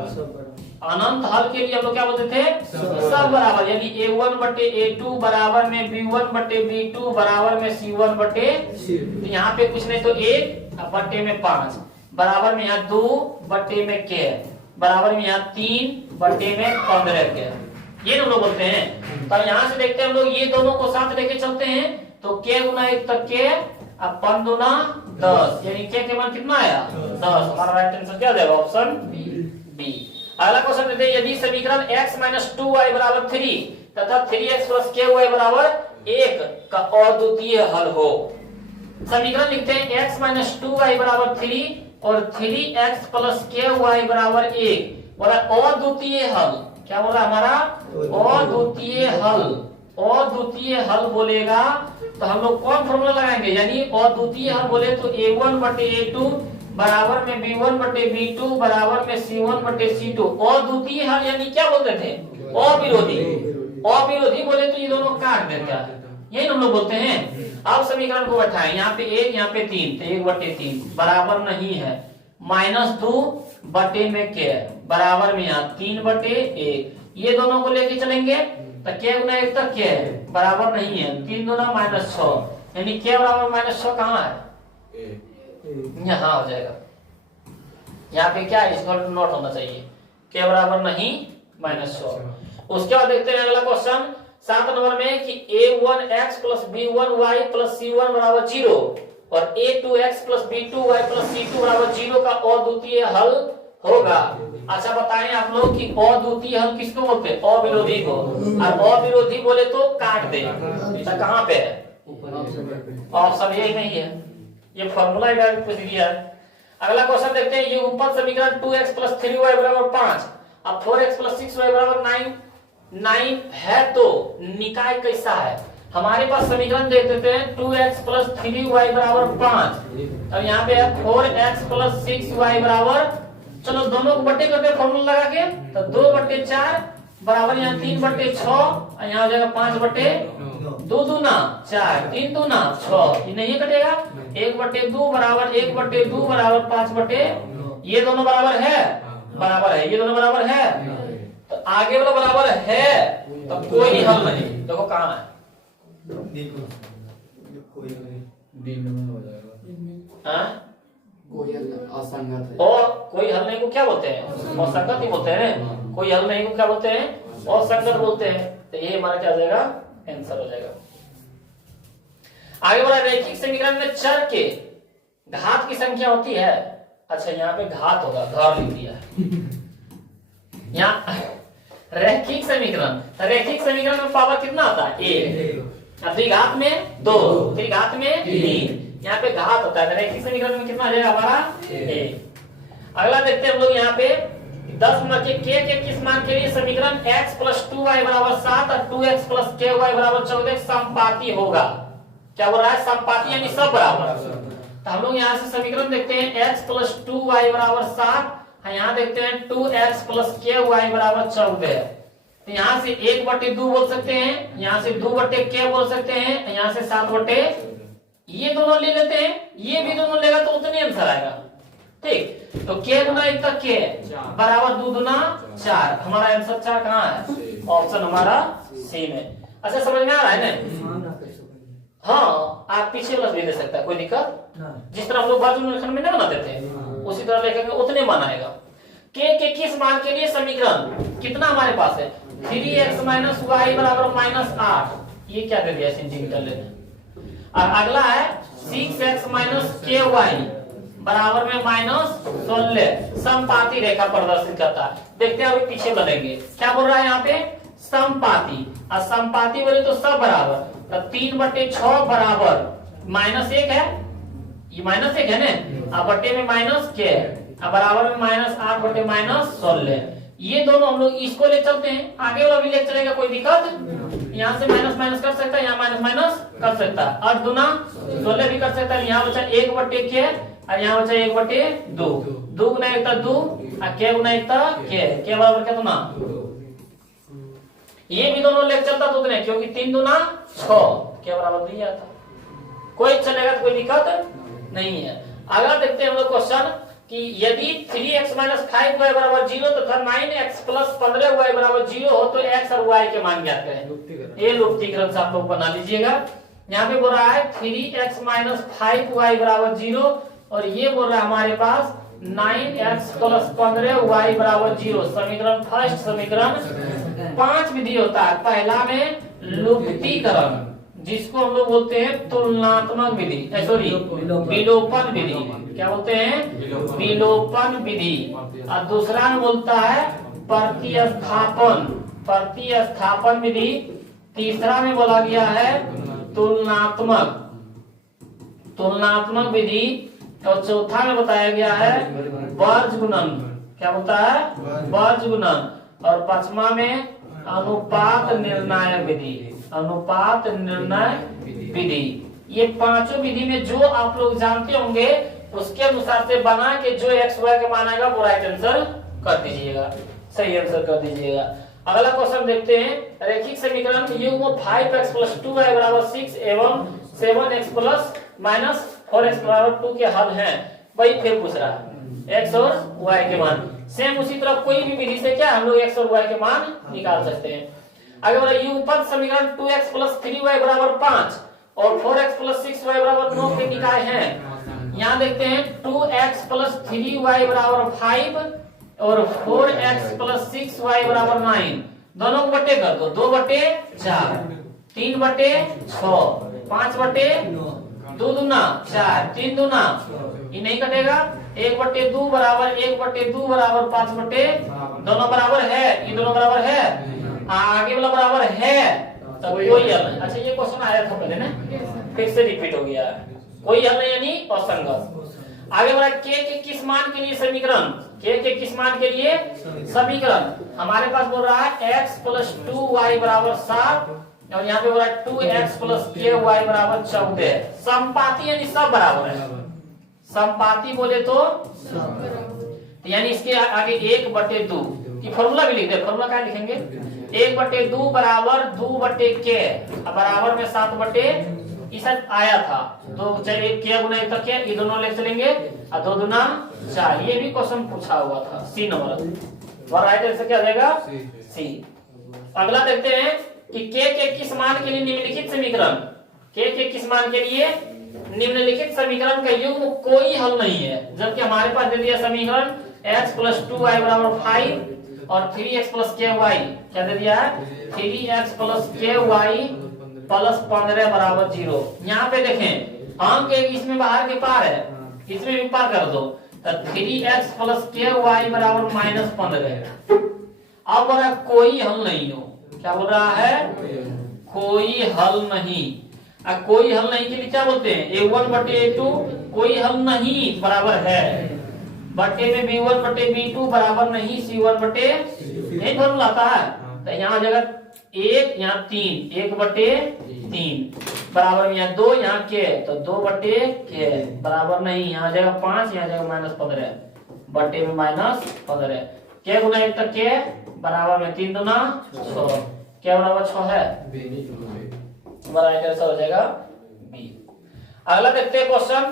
अनंत हल के लिए हम लोग क्या बोलते थे? सब बराबर, यानी a1 बटे a2 बराबर में b1 बटे b2 बराबर में c1 बटे, तो यहाँ पे कुछ नहीं तो 1 बटे में 5 बराबर में यहाँ 2 बटे में k बराबर में यहाँ 3 बटे में 15k, ये हम लोग बोलते हैं। तो यहाँ से देखते हैं हम लोग, ये दोनों को साथ लेके चलते हैं तो k गुना 1 तक k, अब 5 दूना 10, यानी k के मान कितना आया? 10। हमारा राइट आंसर क्या जाएगा? Option B. अगला क्वेश्चन देते हैं, यदि समीकरण x माइनस 2y बराबर 3 तथा 3x प्लस ky बराबर 1 का अद्वितीय हल हो। समीकरण लिखते हैं x माइनस 2y बराबर 3 और 3x प्लस ky बराबर 1, बोला अद्वितीय हल। क्या बोला हमारा? अद्वितीय हल। अद्वितीय हल बोलेगा तो हम लोग कौन फॉर्मूला लगाएंगे? यानी अद्वितीय हल बोले तो a1 बटे a2 बराबर में b1 बटे b2 बराबर में c1 बटे c2। अद्वितीय हल यानी क्या बोलते थे? अविरोधी। अविरोधी बोले तो ये दोनों काट देते हैं, यही हम लोग बोलते हैं। अब समीकरण को बैठाएं, यहाँ पे 1 यहाँ पे 3, तो 1 बटे 3 बराबर नहीं है -2 बटे में k बराबर में यहाँ 3 बटे 1, ये दोनों को लेके चलेंगे तो k गुना 1 तक k बराबर नहीं है, 3 दूना -6, यानी k बराबर -6 कहाँ है? यहाँ हो जाएगा। यहाँ पे क्या है? इसका नोट होना चाहिए, k बराबर नहीं -6। उसके बाद देखते हैं अगला क्वेश्चन 7 नंबर में कि a1x plus b1y plus c1 बराबर 0 और a2x plus b2y plus c2 बराबर 0 का अद्वितीय हल होगा। अच्छा बताएं आप लोग कि अद्वितीय हल किसको बोलते हैं? अविरोधी को। और अविरोधी बोले तो काट दे, तो कहाँ पे है? ऑप्शन यही नहीं है, ये फॉर्मूला ही कुछ दिया है। अगला क्वेश्चन देखते हैं, ये ऊपर समीकरण 2x प्लस 3y बराबर 5 अब 4x प्लस 6y बराबर 9 है तो निकाय कैसा है? हमारे पास समीकरण देख देते हैं 2x प्लस 3y बराबर 5, अब यहाँ पे है 4x प्लस 6y बराबर, चलो दोनों को बट्टे करके फॉर्मूला लगा के तो 2 बट्टे 4 बराबर यहाँ 3 बट्टे 6, और यहाँ हो जाएगा 5 बट्टे 2 दूना 4 3 दूना 6, ये नहीं कटेगा। 1 बट्टे 2 बराबर 1 बट्टे 2 बराबर 5 बट्टे, ये दोनों बराबर है, बराबर है, ये दोनों बराबर है, तो आगे वाला बराबर है तो कोई हल नहीं। देखो कहाँ है? असंगत है। और कोई हल नहीं को क्या बोलते हैं? असंगत ही बोलते हैं। कोई हल नहीं को क्या बोलते हैं? असंगत बोलते हैं। तो ये हमारा क्या हो जाएगा? आंसर हो जाएगा। आगे बढ़ा, रैखिक समीकरण में चर के घात की संख्या होती है। अच्छा यहाँ पे घात होगा, घर लिख दिया यहाँ रैखिक समीकरण, रैखिक समीकरण में पावर कितना आता है? 1, द्विघात में 2, त्रिघात में 3, यहाँ पे घात होता है। रैखिक समीकरण में कितना आ जाएगा हमारा? 1। अगला देखते हैं हम लोग यहाँ पे 10 नंबर के किस मान के लिए समीकरण x प्लस 2y बराबर 7 और 2x प्लस ky बराबर 14 संपाती होगा। क्या बोल रहा है? संपाती यानी सब बराबर। तो हम लोग यहाँ से समीकरण देखते हैं x प्लस 2y बराबर 7, यहाँ देखते हैं 2x प्लस ky बराबर 14। तो यहाँ से 1 बटे 2 बोल सकते हैं, यहाँ से 2 बटे k बोल सकते हैं, यहाँ से 7 बटे, ये दोनों ले लेते हैं, ये भी दोनों लेगा तो उतने आंसर आएगा। ठीक, तो k गुना 1 तक k बराबर 2 दूना 4, हमारा आंसर 4 कहाँ है? ऑप्शन हमारा सी में। अच्छा समझ में आ रहा है ना? हाँ, आप पीछे प्लस भी दे सकता है, कोई दिक्कत। जिस तरह हम लोग बाजू रेखाखंड में नहीं बनाते थे उसी तरह लिखेंगे, उतने मान आएगा। के किस मान के लिए समीकरण कितना हमारे पास है? 3x माइनस वाई बराबर -8, ये क्या कर दिया? सिंचिंग कर लेते। और अगला है 6x माइनस के वाई बराबर में -16, समपाती रेखा प्रदर्शित करता है। देखते हैं अभी पीछे बनेंगे। क्या बोल रहा है यहाँ पे? समपाती, और समपाती बोले तो सब बराबर, तो 3 बटे 6 बराबर -1 है, ये -1 है ना, अब बटे में माइनस के, अब बराबर में -8 बटे -16, ये दोनों हम लोग इसको ले चलते हैं, आगे वाला भी ले चलेगा, कोई दिक्कत। यहाँ से माइनस माइनस कर सकता है, यहाँ माइनस माइनस कर सकता है, 8 दूना 16 भी कर सकता है। यहाँ बचा 1/k और यहाँ बचा 1/2, 2 गुना 1 2 और k गुना 1 k बराबर कितना। ये भी दोनों ले चलता तो उतने, क्योंकि 3 दूना 6 k बराबर दिया था, कोई चलेगा तो कोई दिक्कत नहीं है। अगला देखते हैं हम लोग क्वेश्चन कि यदि 3x - 5y बराबर 0 तथा 9x + 15y बराबर 0 हो तो x और y के मान ज्ञात करें। ये लुप्तीकरण से आप लोग बना लीजिएगा। यहाँ पे बोल रहा है 3x - 5y बराबर 0 और ये बोल रहा है हमारे पास 9x + 15y बराबर 0। समीकरण फर्स्ट, समीकरण 5 विधि होता है। पहला में लुप्तीकरण, जिसको हम लोग बोलते हैं तुलनात्मक विधि, सॉरी विलोपन विधि। क्या बोलते हैं? विलोपन विधि। और दूसरा में बोलता है प्रतिस्थापन विधि। तीसरा में बोला गया है तुलनात्मक विधि। और चौथा में बताया गया है वर्ज गुणन। क्या बोलता है? वर्ज गुणन। और पांचवा में अनुपात निर्णय विधि। ये पांचों विधि में जो आप लोग जानते होंगे उसके अनुसार से बना के जो x y के मान आएगा वो राइट आंसर कर दीजिएगा, सही आंसर कर दीजिएगा। अगला क्वेश्चन देखते हैं। रैखिक समीकरण युग्म 5x + 2y = 6 एवं 7x ± 4x = 2 के हल हैं। वही फिर पूछ रहा है x और y के मान। सेम उसी तरह कोई भी विधि से क्या हम लोग x और y के मान निकाल सकते हैं। आगे बोला युगपत समीकरण 2x + 3y = 5 और 4x + 6y = 9 के निकाय हैं। यहाँ देखते हैं 2x + 3y = 5 और 4x + 6y = 9। दोनों को बटे कर दो, 2/4, 3/6, 5/9, 2 दूना 4, 3 दूना, ये नहीं कटेगा। 1/2 बराबर 1/2 बराबर 5/, दोनों बराबर है, ये दोनों बराबर है, आगे वाला बराबर है, तो कोई हल नहीं। अच्छा, ये क्वेश्चन आया था पहले ना, फिर से रिपीट हो गया, कोई हल नहीं यानी असंगत। आगे बढ़ा k के किस मान के लिए समीकरण, k के किस मान के लिए समीकरण हमारे पास बोल रहा है x + 2y = 7 और यहाँ पे बोल रहा है 2x + ky = 14। समपाती यानी सब बराबर है। समपाती बोले तो यानी इसके आगे 1/2 की फॉर्मूला भी लिख दे। फॉर्मूला क्या लिखेंगे? 1/2 बराबर 2/k बराबर में 7/, इस आया था तो चलिए k गुना 1 तक ये दोनों ले चलेंगे और 2 दूना 4। ये भी क्वेश्चन पूछा हुआ था, सी नंबर और राइट आंसर क्या देगा? सी। अगला देखते हैं कि k के किस मान के लिए निम्नलिखित समीकरण, k के किस मान के लिए निम्नलिखित समीकरण का युग्म कोई हल नहीं है। जबकि हमारे पास दे दिया समीकरण x + 2y = 5 और 3x + ky, क्या दे दिया है? 3x + ky + 15 = 0। यहाँ पे देखें अंक एक इसमें बाहर के पार है, इसमें भी पार कर दो, तो 3x + ky = -15। अब बोला कोई हल नहीं हो। क्या बोल रहा है? कोई हल नहीं। कोई हल नहीं के लिए क्या बोलते हैं? a1/a2 कोई हल नहीं बराबर है, बटे में b1/b2 बराबर नहीं c1/, यही फॉर्मूला आता है। तो यहाँ जगह 1, यहाँ 3, 1/3 बराबर में यहाँ 2, यहाँ k, तो 2/k बराबर नहीं, यहाँ जगह 5, यहाँ जगह -15, बटे में -15। k गुना 1 तक k बराबर में 3 दूना 6, k बराबर 6 है, राइट आंसर हो जाएगा बी। अगला देखते हैं क्वेश्चन।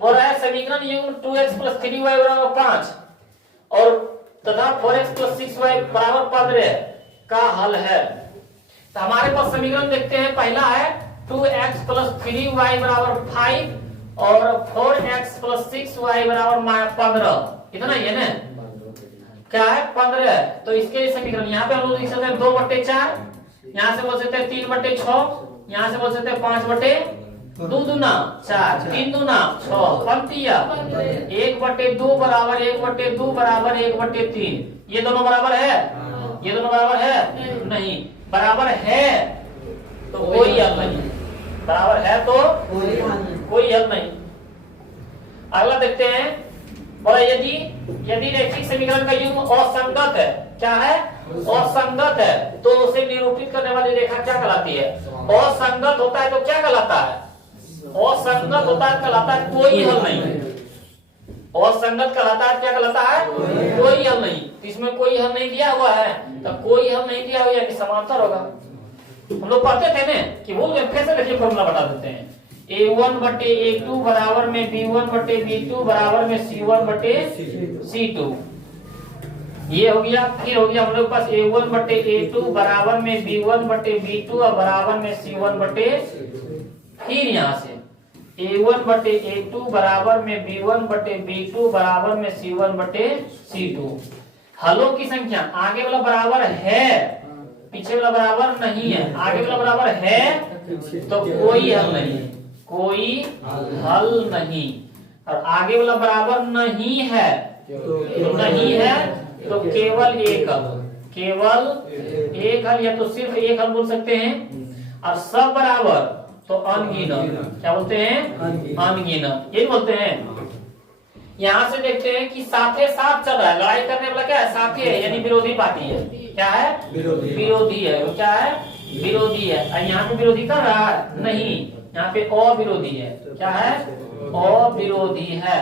बोल रहा है समीकरण युग्म 2x + 3y = 5 और तथा 4x + 6y = 15 का हल है। तो हमारे पास समीकरण देखते हैं। पहला है 2x + 3y = 5 और 4x + 6y = 15। इतना ही है ना? क्या है? 15। तो इसके लिए समीकरण यहाँ पे हम लोग लिख सकते हैं 2/4, यहाँ से बोल सकते हैं 3/6, यहाँ से बोल सकते हैं 5/2 दूना 4, 3 दूना 6, पंक्तियां 1/2 बराबर 1/2 बराबर 1/3। ये दोनों बराबर है? ये दोनों बराबर है? नहीं। बराबर है तो कोई हल नहीं, बराबर है तो कोई हल नहीं। अगला देखते हैं। और यदि यदि रैखिक समीकरण का युग्म असंगत है, क्या है, असंगत है, तो उसे निरूपित करने वाली रेखा क्या कहलाती है? असंगत होता है तो क्या कहलाता है? असंगत होता है कहलाता है कोई हल नहीं। असंगत कहलाता है क्या कहलाता है? कोई हल नहीं। तो इसमें कोई हल नहीं दिया हुआ है, तो कोई हल नहीं दिया हुआ यानी समांतर होगा। हम लोग पढ़ते थे ना कि वो फिर से देखिए फॉर्मूला बता देते हैं। A1 बटे A2 बराबर में B1 बटे B2 बराबर में C1 बटे C2। ये हो गया। फिर हो गया हम लोग पास A1 बटे A2 बराबर में B1 बटे B2 और बराबर में C1 बटे, फिर यहाँ से A1 बटे A2 बराबर में B1 बटे B2 बराबर में C1 बटे C2। हलों की संख्या आगे वाला बराबर है, पीछे वाला बराबर नहीं है। आगे वाला बराबर है तो कोई हल नहीं, कोई हल नहीं। और आगे वाला बराबर नहीं है तो नहीं है तो केवल एक हल, केवल एक हल या तो सिर्फ एक हल बोल सकते हैं। और सब बराबर तो अनगिनत, क्या बोलते हैं? अनगिनत, ये बोलते हैं। यहाँ से देखते हैं कि साथे साथ चल रहा है, लड़ाई करने वाला क्या है? साथी है यानी विरोधी पार्टी है। क्या है? विरोधी है। वो क्या है? विरोधी है। और यहाँ पे विरोधी कर रहा है नहीं, यहाँ पे अविरोधी है। क्या है? अविरोधी है।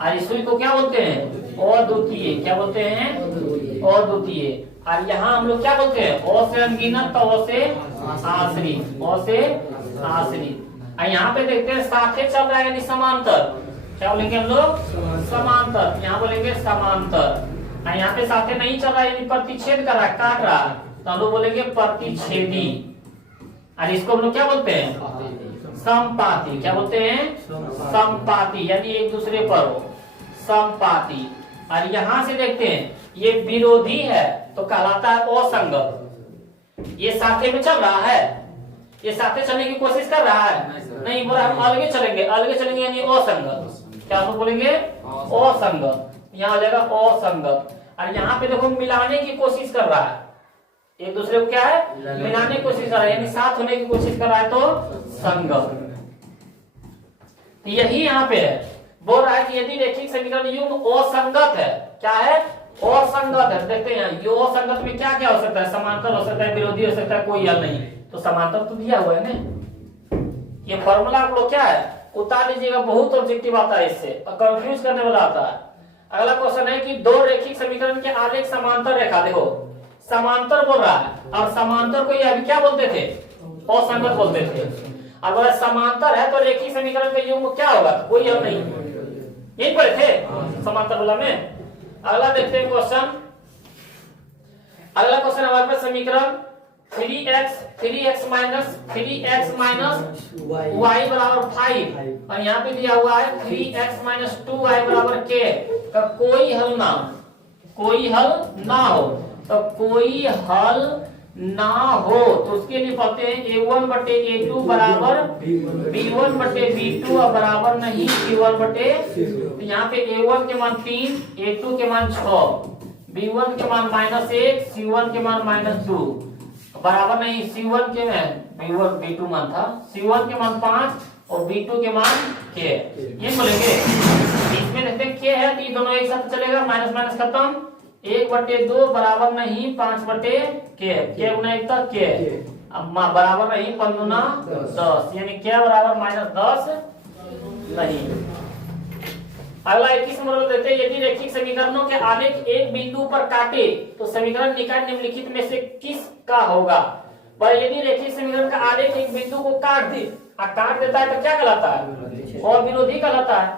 और इस को क्या बोलते हैं? अद्वितीय। क्या बोलते हैं? अद्वितीय। और यहाँ हम लोग क्या बोलते हैं? अ से अनगिनत तो अ से आश्रित, अ से आश्रित। और यहाँ पे देखते हैं साथे चल रहा है यानी समांतर। क्या बोलेंगे हम लोग? समांतर। यहाँ बोलेंगे समांतर। और यहाँ पे साथे नहीं चल रहा है यानी प्रतिच्छेद कर रहा है, काट रहा है, तो हम लोग बोलेंगे प्रतिच्छेदी। और इसको हम लोग क्या बोलते हैं? समपाती। क्या बोलते हैं? समपाती यानी एक दूसरे पर हो, समपाती। और यहाँ से देखते हैं ये विरोधी है तो कहलाता है असंगत। ये साथे में चल रहा है, ये साथे चलने की कोशिश कर रहा है नहीं, बोला हम अलगे चलेंगे, अलगे चलेंगे यानी असंगत। क्या हम बोलेंगे? असंगत। यहाँ आ जाएगा असंगत। और यहाँ पे देखो मिलाने की कोशिश कर रहा है, एक दूसरे को क्या है? मिलाने की कोशिश कर रहा है यानी साथ होने की कोशिश कर रहा है तो संगत। यही यहाँ पे है, बोल रहा है कि यदि रैखिक समीकरण युग्म असंगत है, क्या है? असंगत है। देखते हैं यो असंगत में क्या क्या हो सकता है? समांतर हो सकता है, विरोधी हो सकता है, कोई हल नहीं। तो समांतर तो दिया हुआ है ना। ये फॉर्मूला आप लोग क्या है उतार लीजिएगा, बहुत ऑब्जेक्टिव आता है इससे और कंफ्यूज करने वाला आता है। अगला क्वेश्चन है कि दो रैखिक समीकरण के आलेख समांतर रेखा, देखो समांतर बोल रहा है और समांतर को ये अभी क्या बोलते थे? असंगत बोलते थे। अगर समांतर है तो रैखिक समीकरण का युग्म क्या होगा? तो कोई हल नहीं। यही पढ़े थे समांतर वाला में। अगला देखते हैं क्वेश्चन। अगला क्वेश्चन हमारे पास समीकरण 3x माइनस y बराबर 5 और यहाँ पे दिया हुआ है 3x माइनस 2y बराबर k का कोई हल ना, कोई हल ना हो। तो कोई हल ना हो तो उसके लिए पढ़ते हैं A1 बटे A2 बराबर B1 बटे B2 और बराबर नहीं C1 बटे। तो यहाँ पे A1 के मान 3, A2 के मान 6, B1 के मान -1, C1 के मान -2 बराबर नहीं C1 के मान B2 मान था, C1 के मान 5 और B2 के मान k। ये बोलेंगे इसमें देखते हैं k है तो ये दोनों एक साथ चलेगा, माइनस माइनस खत्म। 1/2 बराबर नहीं 5/k, k गुना 1 तक k, अब बराबर नहीं 5 गुना 10 यानी k बराबर -10 नहीं। अगला 21 नंबर देते हैं यदि रैखिक समीकरणों के आलेख एक बिंदु पर काटे तो समीकरण निकाय निम्नलिखित में से किसका होगा? पर यदि रैखिक समीकरण का आलेख एक बिंदु को काट दे, काट देता है तो क्या कहलाता है? अविरोधी कहलाता है।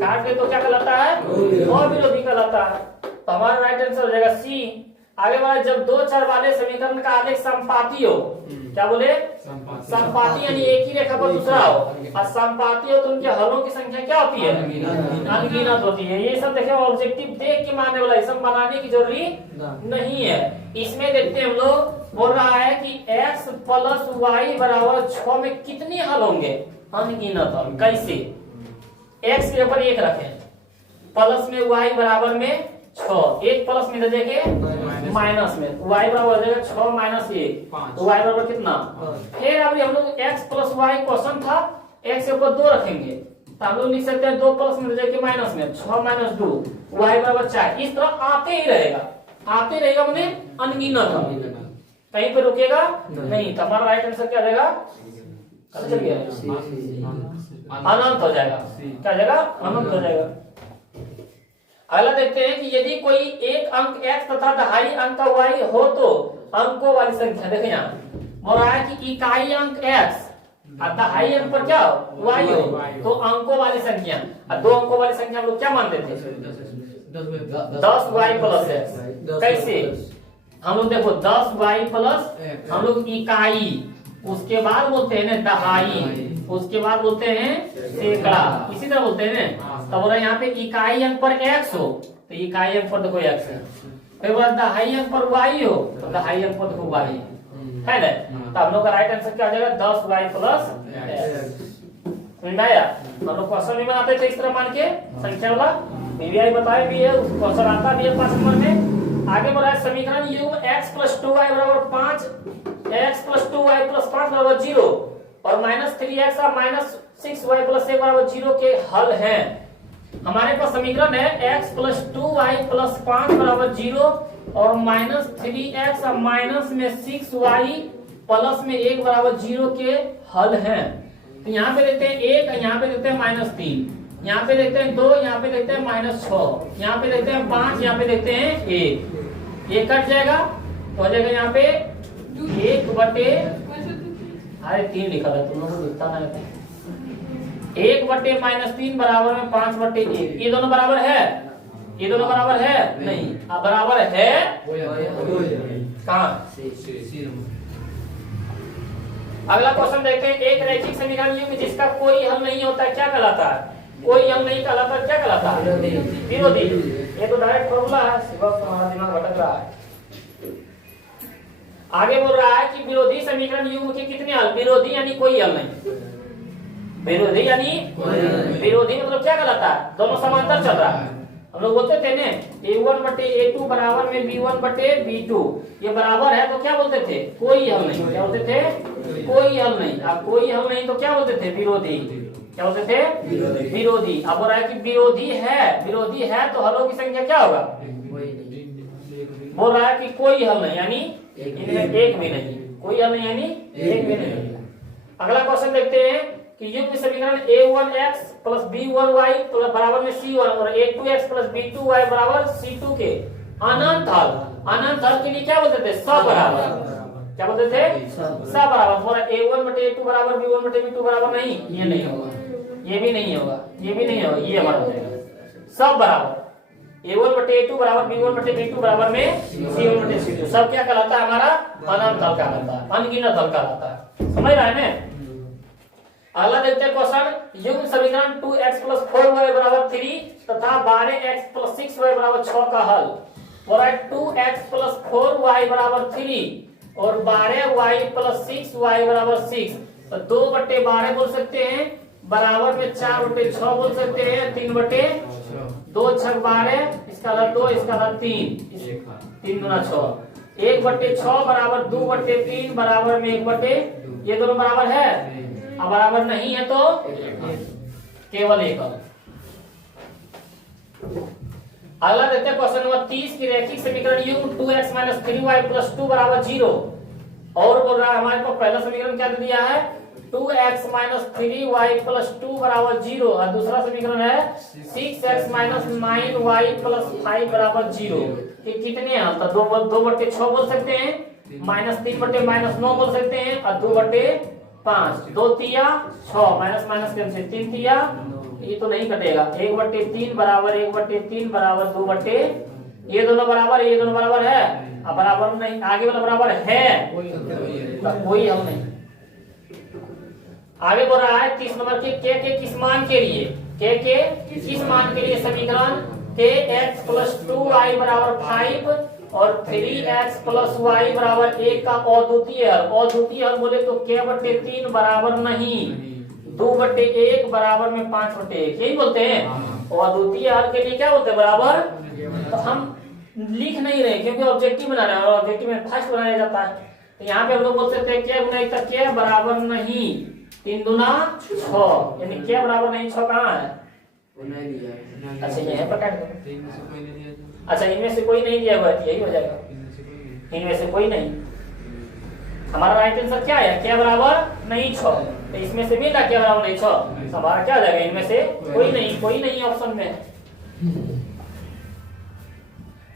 काट दे तो क्या कहलाता है? अविरोधी कहलाता है। तो हमारा राइट आंसर हो जाएगा सी। आगे बढ़ा, जब दो चर वाले समीकरण का आलेख समपाती हो, क्या बोले? समपाती यानी एक ही रेखा पर दूसरा हो, और समपाती हो तो उनके हलों की संख्या क्या होती है? अनगिनत होती है। ये सब देखे ऑब्जेक्टिव देख के मानने वाला, सब बनाने की जरूरी नहीं है। इसमें देखते हैं हम लोग, बोल रहा है कि x प्लस y बराबर 6 में कितने हल होंगे? अनगिनत हल। कैसे? x के ऊपर 1 रखें, प्लस में y बराबर में 6, एक प्लस में देंगे माइनस में, y बराबर हो जाएगा 6 माइनस 1, तो y बराबर कितना? फिर अभी हम लोग x प्लस y क्वेश्चन था, x के ऊपर 2 रखेंगे, तो हम लोग लिख सकते हैं 2 प्लस में जाके माइनस में 6 माइनस 2 y बराबर 4। इस तरह आते ही रहेगा, आते रहेगा मैंने अनगिनत है, कहीं पे रुकेगा नहीं। तो हमारा राइट आंसर क्या रहेगा? चल गया अनंत हो जाएगा। क्या हो जाएगा? अनंत हो जाएगा। अगला देखते हैं कि यदि कोई एक अंक x तथा दहाई अंक y हो तो अंकों वाली संख्या, देखिए यहाँ बोल रहा है कि इकाई अंक x और दहाई अंक पर क्या हो? y हो, तो अंकों वाली संख्या और दो अंकों वाली संख्या हम लोग क्या मानते थे? 10y plus x। कैसे? हम लोग देखो 10y प्लस हम लोग इकाई, उसके बाद बोलते हैं ना दहाई, उसके बाद बोलते हैं सैकड़ा, इसी तरह बोलते हैं ना। तब बोला यहाँ पे इकाई अंक पर x हो तो इकाई अंक पर देखो x है, फिर बोला दहाई अंक पर y हो तो दहाई अंक पर देखो y है ना। तो हम लोग का राइट आंसर क्या हो जाएगा? 10y plus x। समझ में आया? हम लोग क्वेश्चन भी बनाते थे इस तरह मान के संख्या वाला, पीवीआई बताए भी है, क्वेश्चन आता भी है 5 नंबर में। आगे बढ़ा है समीकरण युग्म x प्लस 2y बराबर 5, x प्लस 2y प्लस 5 बराबर 0 और माइनस 3x और माइनस 6y प्लस 1 बराबर 0 के हल हैं। हमारे पास समीकरण है x प्लस 2y प्लस 5 बराबर 0 और माइनस 3x और माइनस में 6y प्लस में 1 बराबर 0 के हल हैं। तो यहाँ पे देखते हैं 1, यहाँ पे देखते हैं माइनस 3, यहाँ पे देखते हैं 2, यहाँ पे देखते हैं माइनस 6, यहाँ पे देखते हैं 5, यहाँ पे देखते हैं 1, ये कट जाएगा तो हो जाएगा यहाँ पे 1 बटे, अरे 3 लिखा था तुम लोग को दिखता ना, 1 बटे माइनस 3 बराबर में 5 बटे 1। ये दोनों बराबर है? ये दोनों बराबर है? नहीं। अब बराबर है कहाँ? अगला क्वेश्चन देखते हैं। एक रैखिक समीकरण युग्म जिसका कोई हल नहीं होता क्या कहलाता है? कोई हल नहीं कहलाता, क्या कहलाता है? विरोधी। ये तो डायरेक्ट फॉर्मूला है, हमारा दिमाग भटक रहा है। आगे बोल रहा है कि विरोधी समीकरण युग्म के कितने हल? विरोधी यानी कोई हल नहीं, विरोधी यानी विरोधी मतलब क्या कहलाता है? दोनों समांतर चल रहा है। हम लोग बोलते थे ना a1 बटे a2 बराबर में b1 बटे b2, ये बराबर है तो क्या बोलते थे? कोई हल नहीं। क्या बोलते थे? कोई हल नहीं। अब कोई हल नहीं तो क्या बोलते थे? विरोधी। क्या बोलते थे? विरोधी। अब बोल रहा है कि विरोधी है, विरोधी है तो हलों की संख्या क्या होगा? बोल रहा है कि कोई हल नहीं यानी इनमें एक भी नहीं, कोई हल नहीं यानी एक भी नहीं। अगला क्वेश्चन देखते हैं कि युग्म समीकरण a1x प्लस b1y बराबर में c1 और a2x प्लस b2y बराबर c2 के अनंत हल, अनंत हल के लिए क्या बोलते थे? सबराबर। क्या बोलते थे? सबराबर। बोला a1 बटे a2 बराबर b1 बटे b2 बराबर नहीं, ये नहीं होगा, ये भी नहीं होगा, ये भी नहीं होगा, ये हमारा हो जाएगा सब बराबर। a1 बटे a2 बराबर b1 बटे b2 बराबर में c1 बटे c2, सब क्या कहलाता है? हमारा अनंत हल कहलाता है, अनगिनत हल कहलाता है। समझ रहे हैं? अगला देखते हैं क्वेश्चन। युग्म समीकरण 2x प्लस 4y बराबर 3 तथा 12x प्लस 6y बराबर 6 का हल। और 2x प्लस 4y बराबर 3 और 12y प्लस 6y बराबर 6, तो 2 बटे 12 बोल सकते हैं, बराबर में 4 बटे 6 बोल सकते हैं, 3 बटे 2 6 12, इसका हल 2, इसका हल 3, 3 गुना 6, 1 बटे 6 बराबर 2 बटे 3 बराबर में 1 बटे, ये दोनों बराबर है? अब बराबर नहीं है तो केवल एक हल। अगला देखते हैं क्वेश्चन नंबर 30 की रैखिक समीकरण युग्म 2x माइनस 3y प्लस 2 बराबर 0 और बोल रहा है हमारे पास पहला समीकरण क्या दे दिया है? 2x माइनस 3y प्लस 2 बराबर 0 और दूसरा समीकरण है 6x माइनस 9y प्लस 5 बराबर 0। ये कितने हल? तो 2 बटे 6 बोल सकते हैं, माइनस 3 बटे माइनस 9 बोल सकते हैं और 2 बटे 5, 2 तिया 6, माइनस माइनस कैंसिल, 3 तिया, ये तो नहीं कटेगा, 1 बटे 3 बराबर 1 बटे 3 बराबर 2 बटे, ये दोनों बराबर है, ये दोनों बराबर है, अब बराबर नहीं, आगे वाला बराबर है, कोई हम नहीं। आगे बोल रहा है 30 नंबर के किस मान के लिए, के किस मान के लिए समीकरण के x प्लस 2y बराबर 5 और 3x प्लस y बराबर 1 का अद्वितीय हल। अद्वितीय हल बोले तो k बटे 3 बराबर नहीं, 2 बटे 1 बराबर में 5 बटे 1, यही बोलते हैं। अद्वितीय हल के लिए क्या बोलते हैं? बराबर। तो हम लिख नहीं रहे क्योंकि ऑब्जेक्टिव बना रहे हैं और ऑब्जेक्टिव में फर्स्ट बनाया जाता है, तो यहाँ पे हम लोग बोल सकते हैं क्या गुना k बराबर नहीं, 3 दूना 6, यानी क्या बराबर नहीं 6 कहाँ है? वो नहीं दिया है। अच्छा यहीं पर काट दो। तीन में से कोई नहीं दिया था। अच्छा इनमें से कोई नहीं दिया हुआ है, यही हो जाएगा। इनमें से कोई नहीं। इनमें से कोई नहीं। हमारा राइट आंसर क्या है? क्या बराबर नहीं 6। तो इसमें से भी ना क्या बराबर नहीं 6, हमारा क्या हो जाएगा? इनमें से कोई नहीं, कोई नहीं ऑप्शन में।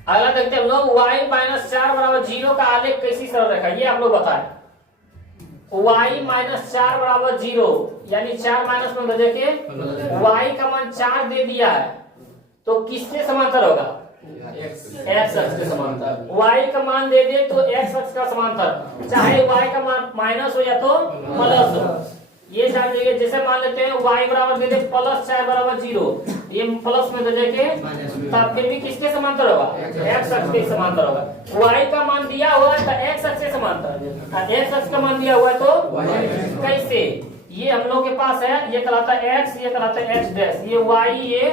अगला देखते हैं हम लोग, y माइनस 4 बराबर 0 का आलेख कैसी सरल रेखा, ये आप लोग बताएं। y माइनस 4 बराबर 0, यानी 4 माइनस में बदल के y का मान 4 दे दिया है, तो किसके समांतर होगा? x अक्ष के समांतर। y का मान दे दे तो x अक्ष का समांतर, चाहे y का मान माइनस हो या तो प्लस हो। ये जान लीजिए, जैसे मान लेते हैं y बराबर दे दे प्लस 4 बराबर 0, ये प्लस में दे देके तब फिर भी किसके समांतर होगा? x अक्ष के समांतर होगा। y का मान दिया हुआ है तो x अक्ष के समांतर, और x अक्ष का मान दिया हुआ है तो कैसे? ये हम लोग के पास है, ये कहलाता है x, ये कहलाता है x डैश, ये y, ये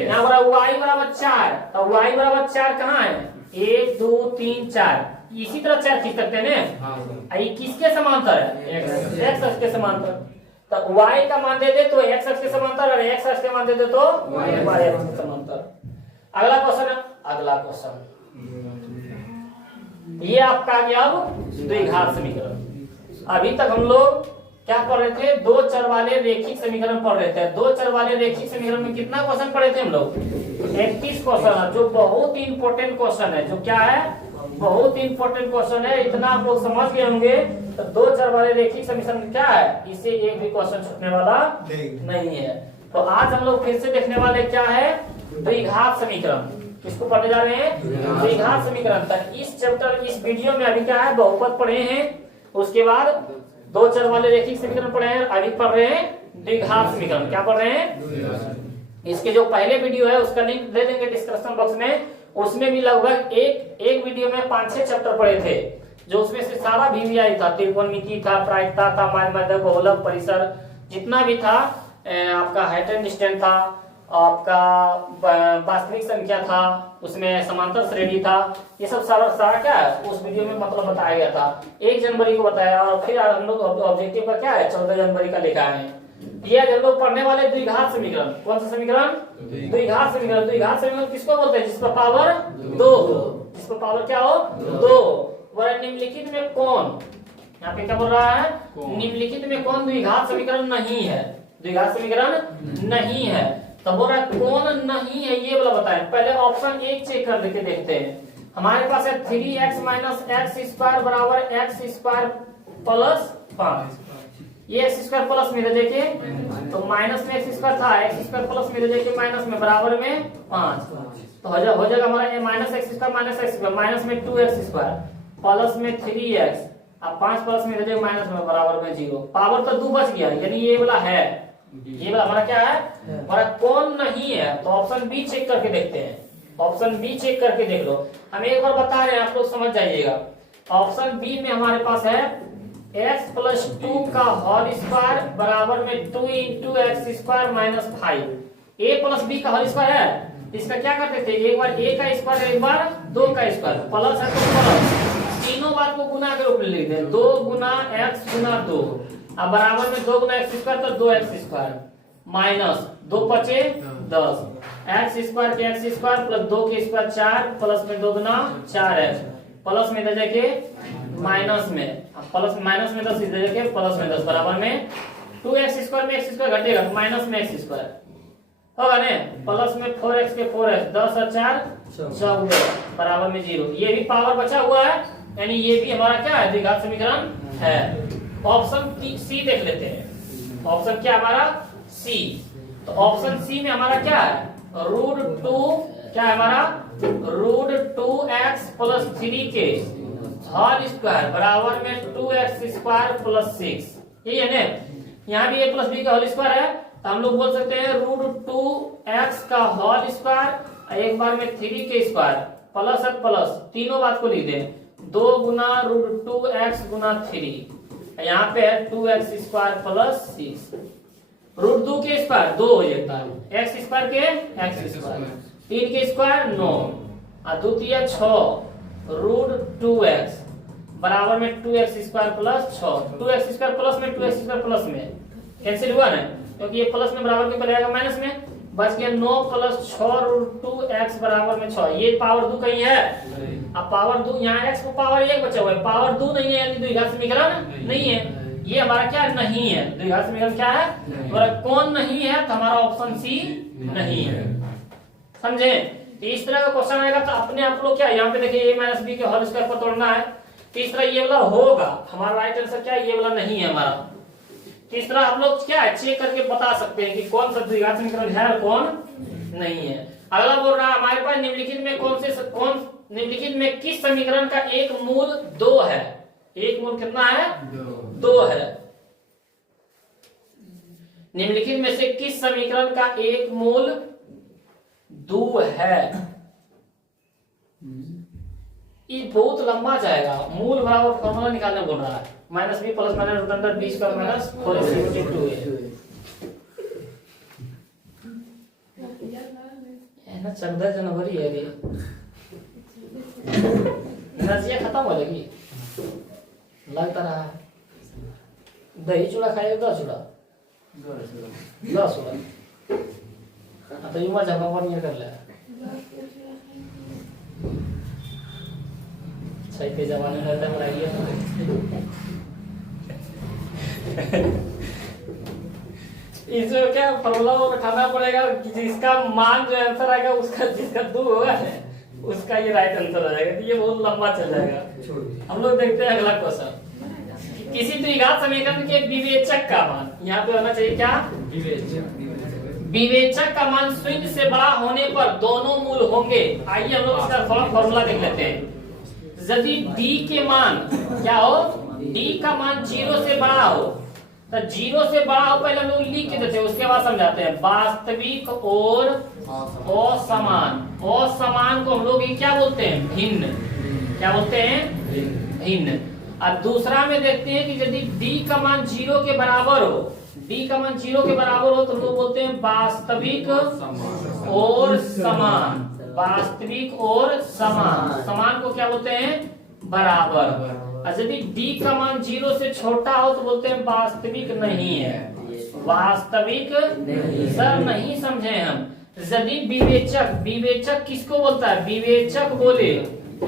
यहाँ पर y बराबर 4, तो y बराबर 4 कहाँ है? 1 2 3 4, इसी तरह 4 खींच सकते हैं ना। ये किसके समांतर है? x अक्ष के समांतर। तो y का मान दे दे तो x अक्ष के समांतर, और x अक्ष के मान दे दे तो y अक्ष के समांतर। अगला क्वेश्चन है, अगला क्वेश्चन ये आपका आ गया अब द्विघात समीकरण। अभी तक हम लोग क्या पढ़ रहे थे? दो चर वाले रेखिक समीकरण पढ़ रहे थे। दो चर वाले रेखिक समीकरण में कितना क्वेश्चन पढ़े थे हम लोग? 31 क्वेश्चन है, जो बहुत ही इंपॉर्टेंट क्वेश्चन है। जो क्या है? बहुत ही इंपॉर्टेंट क्वेश्चन है। इतना आप लोग समझ गए होंगे। तो दो चर वाले रेखिक समीकरण क्या है? इससे एक भी क्वेश्चन छूटने वाला नहीं है। तो आज हम लोग फिर से देखने वाले क्या है? द्विघात समीकरण। किसको पढ़ने जा रहे हैं? द्विघात समीकरण। तक इस चैप्टर, इस वीडियो में अभी क्या है? बहुपद पढ़े हैं, उसके बाद दो चर वाले रेखिक समीकरण पढ़े हैं, अभी पढ़ रहे हैं द्विघात समीकरण। क्या पढ़ रहे हैं? इसके जो पहले वीडियो है उसका लिंक दे देंगे डिस्क्रिप्शन बॉक्स में। उसमें भी लगभग एक वीडियो में 5-6 चैप्टर पढ़े थे, जो उसमें से सारा VVI था, त्रिकोणमिति था, प्रायिकता था, माध्यक, बहुलक, परिसर, जितना भी था, आपका हाइट एंड डिस्टेंस था, आपका वास्तविक संख्या था, उसमें समांतर श्रेणी था, ये सब सारा क्या है उस वीडियो में मतलब बताया गया था। 1 जनवरी को बताया, और फिर हम लोग ऑब्जेक्टिव का क्या है 14 जनवरी का लिखा है। ये हम लोग पढ़ने वाले द्विघात समीकरण। कौन सा समीकरण? द्विघात समीकरण। द्विघात समीकरण किसको बोलते हैं? जिस पर पावर 2 हो, जिस पर पावर क्या हो 2। वह निम्नलिखित में कौन, यहाँ पे क्या बोल रहा है? निम्नलिखित में कौन द्विघात समीकरण नहीं है? द्विघात समीकरण नहीं है। तो बोल रहा कौन नहीं है, ये वाला बताएं। पहले ऑप्शन 1 चेक कर लेके देखते हैं। हमारे पास है 3x माइनस एक्स स्क्वायर बराबर एक्स स्क्वायर प्लस 5। ये एक्स स्क्वायर प्लस में देखिए तो माइनस में एक्स स्क्वायर था, एक्स स्क्वायर प्लस में देखिए माइनस में बराबर में 5। तो हो जाएगा हमारा minus x square minus x square, minus में 2x स्क्वायर प्लस में 3x, अब 5 प्लस में देखिए माइनस में बराबर में 0। पावर तो 2 बच गया, यानी ये वाला है। ये वाला हमारा क्या है? हमारा कौन नहीं है? तो ऑप्शन बी चेक करके देखते हैं। ऑप्शन बी चेक करके देख लो। हम एक बार बता रहे हैं, आप लोग समझ जाइएगा। ऑप्शन बी में हमारे पास है x प्लस 2 का होल स्क्वायर बराबर में 2 into x square minus 5। a plus b का होल स्क्वायर है, इसका क्या करते थे? एक बार a का स्क्वायर, एक बार 2 का स्क्वायर, प्लस है तो प्लस, तीनों बात को गुना के रूप में लिख दें। 2 गुना x गुना 2, अब बराबर में 2 गुना एक्स स्क्वायर तो 2x स्क्वायर माइनस 2 पचे 10, एक्स स्क्वायर के एक्स स्क्वायर प्लस 2 के स्क्वायर 4, प्लस में 2 गुना 4x, प्लस में दे देके माइनस में, प्लस माइनस में 10 दे देके प्लस में 10 बराबर में 2x स्क्वायर में x स्क्वायर घटेगा तो माइनस में x स्क्वायर होगा ने, प्लस में 4x के 4x, 10 और 4 14 बराबर में 0। ये भी पावर बचा हुआ है, यानी ये भी हमारा क्या है? द्विघात समीकरण है। ऑप्शन सी देख लेते हैं। ऑप्शन क्या हमारा? सी। तो ऑप्शन सी में हमारा क्या है? √2 क्या है हमारा? √2x प्लस 3 के होल स्क्वायर बराबर में 2x स्क्वायर प्लस 6। यही है ना? यहाँ भी a प्लस b का होल स्क्वायर है, तो हम लोग बोल सकते हैं √2x का होल स्क्वायर, एक बार में 3 के स्क्वायर प्लस है प्लस, तीनों बात को लिख दें। 2 गुना √2x गुना 3, यहाँ पे है 2x स्क्वायर प्लस 6। √2 के स्क्वायर 2 हो जाता है, x स्क्वायर के x स्क्वायर, 3 के स्क्वायर 9 और 2 3 6, √2x बराबर में 2x square plus 6, 2x square plus में 2x स्क्वायर प्लस में कैंसिल हुआ ना, क्योंकि ये प्लस में बराबर के पहले आएगा माइनस में, बच गया 9 + 6 √2x बराबर में 6। ये पावर 2 कहीं है? अब पावर 2 यहाँ x को पावर 1 बचा हुआ है, पावर 2 नहीं है यानी द्विघात समीकरण नहीं है। ये हमारा क्या नहीं है, द्विघात समीकरण क्या है? और कौन नहीं है? तो हमारा ऑप्शन सी नहीं है। समझे? इस तरह का क्वेश्चन आएगा तो अपने आप लोग क्या यहाँ पे देखिए a - b के होल स्क्वायर पर तोड़ना है। तीसरा ये वाला होगा, हमारा राइट आंसर क्या है? ये वाला नहीं है हमारा। तीसरा हम लोग क्या है चेक करके बता सकते हैं कि कौन सा द्विघात समीकरण है और कौन नहीं है। अगला बोल रहा है हमारे पास निम्नलिखित में किस समीकरण का एक मूल 2 है? एक मूल कितना है? 2 है। निम्नलिखित में से किस समीकरण का एक मूल 2 है? ये बहुत लंबा जाएगा। मूल बराबर फॉर्मूला निकालने बोल रहा है। -b + -√b² - 4ac/2 है ना। 14 जनवरी है ये, एनर्जी खत्म हो जाएगी लगता रहा है। दही चूड़ा खाएगा 10 चूड़ा 10 चूड़ा तो युवा जगह पर ये कर ले सही के जमाने में एकदम लगी इसमें क्या फॉर्मूला बैठाना पड़ेगा कि जिसका मान जो आंसर आएगा उसका जिसका 2 होगा उसका ये राइट आंसर आ जाएगा। तो ये बहुत लंबा चल जाएगा। हम लोग देखते हैं अगला क्वेश्चन। किसी द्विघात समीकरण के विवेचक का मान, यहाँ पे होना चाहिए क्या? विवेचक का मान 0 से बड़ा होने पर दोनों मूल होंगे। आइए हम लोग इसका फॉर्मूला देख लेते हैं। यदि d के मान क्या हो? d का मान 0 से बड़ा हो, तो 0 से बड़ा हो पहले हम लोग लिख के देते हैं, उसके बाद समझाते हैं। वास्तविक और असमान। असमान को हम लोग ये क्या बोलते हैं? भिन्न। क्या बोलते हैं? भिन्न। अब दूसरा में देखते हैं कि यदि d का मान 0 के बराबर हो, d का मान 0 के बराबर हो तो हम लोग बोलते हैं वास्तविक और समान। वास्तविक और समान। समान को क्या बोलते हैं? बराबर। और यदि d का मान 0 से छोटा हो तो बोलते हैं वास्तविक नहीं है। वास्तविक सर नहीं समझे हम। यदि विवेचक, विवेचक किसको बोलता है? विवेचक बोले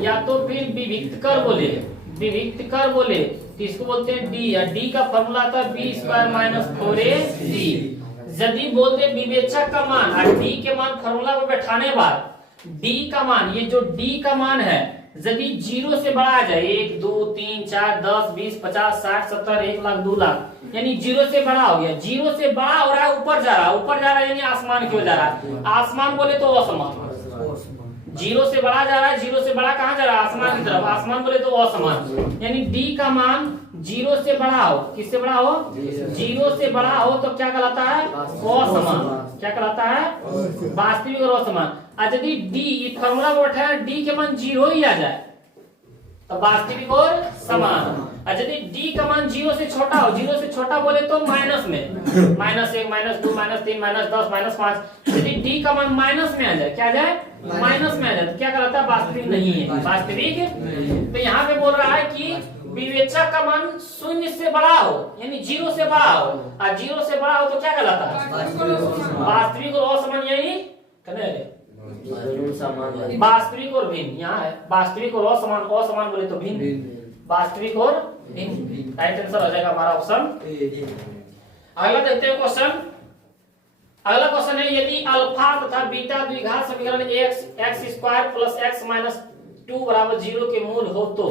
या तो फिर विविक्तकर बोले, विविक्तकर बोले तो इसको बोलते हैं d। या d का फॉर्मूला था b² - 4ac। यदि बोलते विवेचक का मान और d के मान फॉर्मूला पर बैठाने बाद d का मान, ये जो d का मान है यदि 0 से बड़ा आ जाए, 1 2 3 4 10 20 50 60 70 1 लाख 2 लाख, यानी 0 से बड़ा हो गया। 0 से बड़ा हो रहा है, ऊपर जा रहा है, ऊपर जा रहा है यानी आसमान की ओर जा रहा है। आसमान बोले तो असमान। 0 से बड़ा जा रहा है, 0 से बड़ा कहाँ जा रहा है? आसमान की तरफ। आसमान बोले तो असमान। यानी d का मान 0 से बड़ा हो, किससे बड़ा हो? 0 से बड़ा हो तो क्या कहलाता है? असमान। क्या कहलाता है? वास्तविक और असमान। और यदि d फॉर्मूला में बैठा है, d के मान 0 ही आ जाए तो वास्तविक और समान। और यदि d का मान 0 से छोटा हो, 0 से छोटा बोले तो माइनस में, -1 -2 -3 -10 -5। यदि d का मान माइनस में आ जाए, क्या आ जाए? माइनस में आ जाए तो क्या कहलाता है? वास्तविक नहीं है। वास्तविक। तो यहाँ पे बोल रहा है कि विवेचक का मान 0 से बड़ा हो, यानी 0 से बड़ा हो, और 0 से बड़ा हो तो क्या कहलाता है? वास्तविक और असमान। यही वास्तविक और भिन्न। यहाँ है वास्तविक और असमान। असमान बोले तो भिन्न, वास्तविक और भिन्न। राइट आंसर हो जाएगा हमारा ऑप्शन। अगला देखते हैं क्वेश्चन। अगला क्वेश्चन है यदि अल्फा तथा बीटा द्विघात समीकरण x² + x - 2 = 0 के मूल हो तो।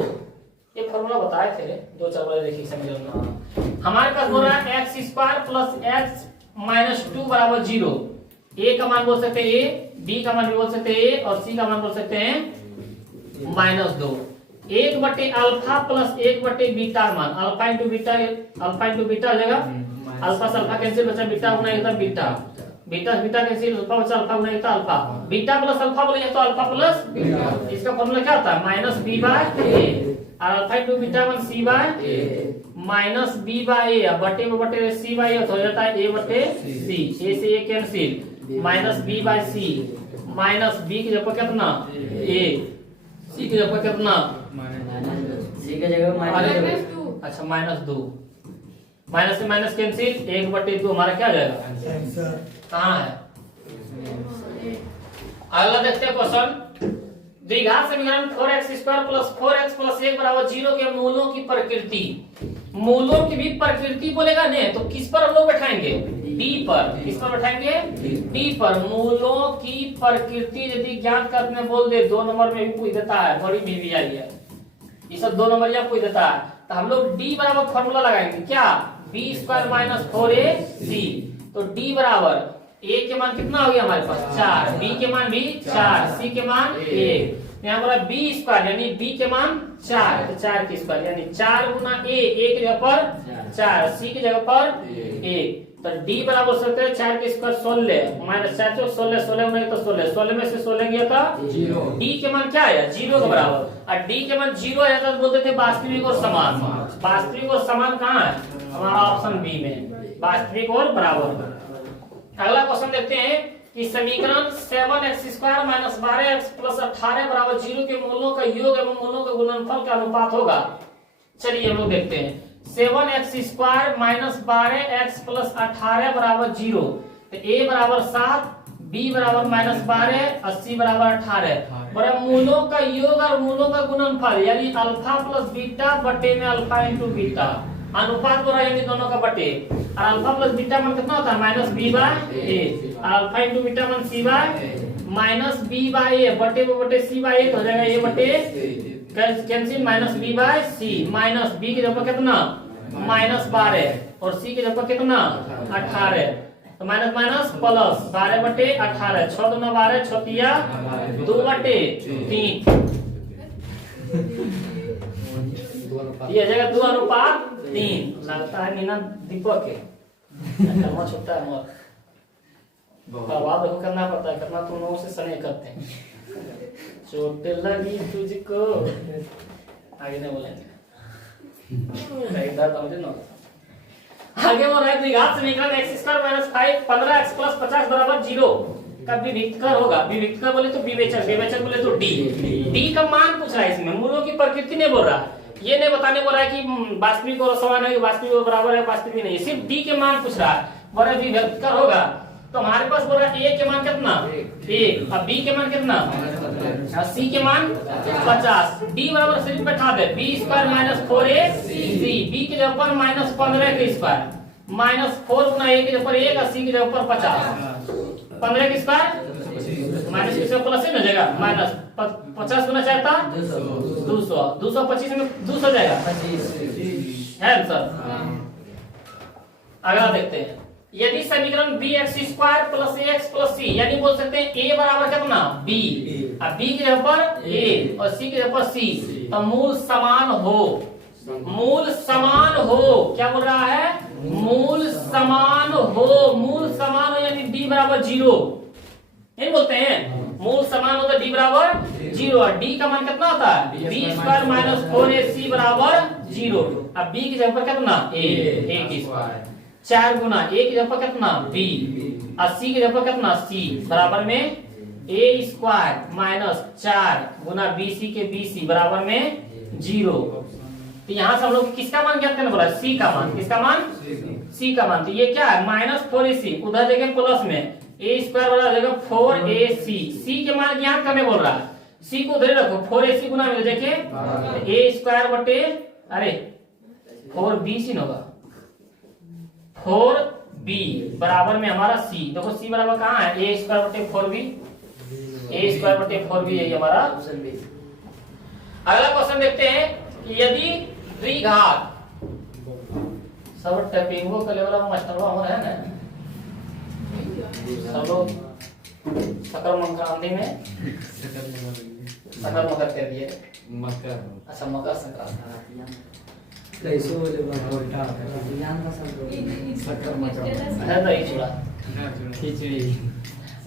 ये फॉर्मूला बताए थे 2-4 बार, देखिए समीकरण में हमारे पास बोल रहा है x² + x - 2 = 0। a का मान बोल सकते हैं a, b का मान भी बोल सकते हैं a, और c का मान बोल सकते हैं -2। 1/अल्फा + 1/बीटा मान। अल्फा इंटू बीटा हो जाएगा। अल्फा से अल्फा कैंसिल बचा, बीटा होना एकदम beta, beta beta cancel, alpha बचा, अल्फा होना एकदम अल्फा। बीटा प्लस अल्फा बोलेंगे तो अल्फा प्लस बीटा। इसका फॉर्मूला क्या होता है? -b/a। और अल्फा इंटू बीटा मान c/a -b/a। बटे में बटे c/a हो जाता है a/c। a से a कैंसिल, -b/c। -b की जगह कितना? a। c की जगह कितना? c की जगह -2। अच्छा -2। माइनस से माइनस कैंसिल, 1/2 हमारा क्या आ जाएगा, आंसर कहाँ है। अगला देखते हैं क्वेश्चन, द्विघात समीकरण 4x² + 4x + 1 = 0 के मूलों की प्रकृति। मूलों की भी प्रकृति बोलेगा ने तो किस पर हम लोग बैठाएंगे, डी पर। किस पर बैठाएंगे, डी पर। मूलों की प्रकृति यदि ज्ञात करने बोल दे, 2 नंबर में भी पूछ देता है, बड़ी भी आई है, ये सब 2 नंबर या पूछ देता है, तो हम लोग डी बराबर फॉर्मूला लगाएंगे क्या, b² - 4ac। तो डी बराबर a के मान कितना हो गया हमारे पास 4, b के मान भी 4, c के मान 1, यहाँ बोला b² यानी b के मान 4, तो 4 की स्क्वायर यानी 4 गुना a, की जगह पर 4, c की जगह पर 1, तो d बराबर सकते हैं 4 की स्क्वायर 16 माइनस 4 चौक 16, 16 में तो 16 में से 16 गया था 0, d के मान क्या आया 0 के बराबर, और d के मान 0 आया था तो बोलते थे वास्तविक और समान। वास्तविक और समान कहाँ है, हमारा ऑप्शन बी में, वास्तविक और बराबर। अगला क्वेश्चन देखते हैं कि समीकरण 7x² - 12x + 18 = 0 के मूलों का योग एवं मूलों के गुणनफल का अनुपात होगा। चलिए हम लोग देखते हैं, 7x² - 12x + 18 = 0, तो a बराबर 7, b बराबर -12 और c बराबर 18। बड़ा मूलों का योग और मूलों का गुणनफल यानी अल्फा + बीटा बटे में अल्फा * बीटा, अनुपात बोला यानी दोनों का बटे, और अल्फा + बीटा मान कितना होता है -b/a, और अल्फा * बीटा मान c/-b/a बटे वो बटे c/a, तो हो जाएगा a बटे कैंसिल -b/c, माइनस b की जगह पर कितना -12 और c की जगह पर कितना 18, तो माइनस माइनस प्लस 12 बटे 18, 6 दूना 12, 6 तिया 2/3, ये जगह 2:3 लगता है मीना दीपक के कलमा छोटा है मोर आवाज देखो करना पड़ता है, करना तुम लोगों से स्नेह करते हैं। चोट लगी तुझको, आगे नहीं बोलेंगे इधर समझे ना। आगे बोल रहा है द्विघात समीकरण x² - 5 15x + 50 = 0 का विविक्तकर होगा। विविक्तकर बोले तो विवेचक, विवेचक बोले तो डी का मान पूछ रहा है, इसमें मूलों की प्रकृति नहीं बोल रहा है, ये नहीं बताने बोल रहा है कि वास्तविक और समान है, वास्तविक और बराबर है, वास्तविक नहीं, सिर्फ डी के मान पूछ रहा है। बोला विविक्तकर होगा तो हमारे पास बोल रहा है a के मान कितना 1 और b के मान कितना और c के मान 50, d बराबर सिर्फ बैठा दे b² - 4ac, b की जगह पर -15 के स्क्वायर, -4 गुना a की जगह पर 1 और c की जगह पर 50, 15 के स्क्वायर माइनस किसका प्लस है ना जाएगा, माइनस 50 गुना 4 था 200, 225 में 200 जाएगा है आंसर। अगला देखते हैं, यदि समीकरण bx² + ax + c यानी बोल सकते हैं a बराबर कितना b और b की जगह पर a और c की जगह पर c, तो मूल समान हो, मूल समान हो, क्या बोल रहा है मूल समान हो, मूल समान हो यानी d बराबर 0, ये बोलते हैं मूल समान हो तो d बराबर 0, और d का मान कितना होता है b² - 4ac = 0, अब b की जगह पर कितना a की स्क्वायर, 4 गुना a की जगह पर कितना b और c की जगह पर कितना c बराबर में a² - 4 गुना bc के bc बराबर में 0। तो यहाँ से हम लोग किसका मान ज्ञात करना बोला, c का मान, किसका मान c का मान, तो ये क्या है -4ac, उधर जगह प्लस में a² बराबर जगह 4ac, c के मान ज्ञात करने बोल रहा है, c को उधर रखो 4ac गुना में देखिए a² बटे अरे 4bc होगा 4b बराबर में हमारा c, देखो c बराबर कहाँ है a² बटे 4b, a² बटे 4b यही हमारा ऑप्शन बी। अगला क्वेश्चन देखते हैं कि यदि द्विघात सब टाइपिंगो का लेवल मास्टरवा हमारा है ना, सब लोग सकल मंक्रांति में सकल मकर कर दिए, अच्छा मकर संक्रांति कैसे बोले उल्टा शक्कर मचा है दही चूड़ा खिचड़ी।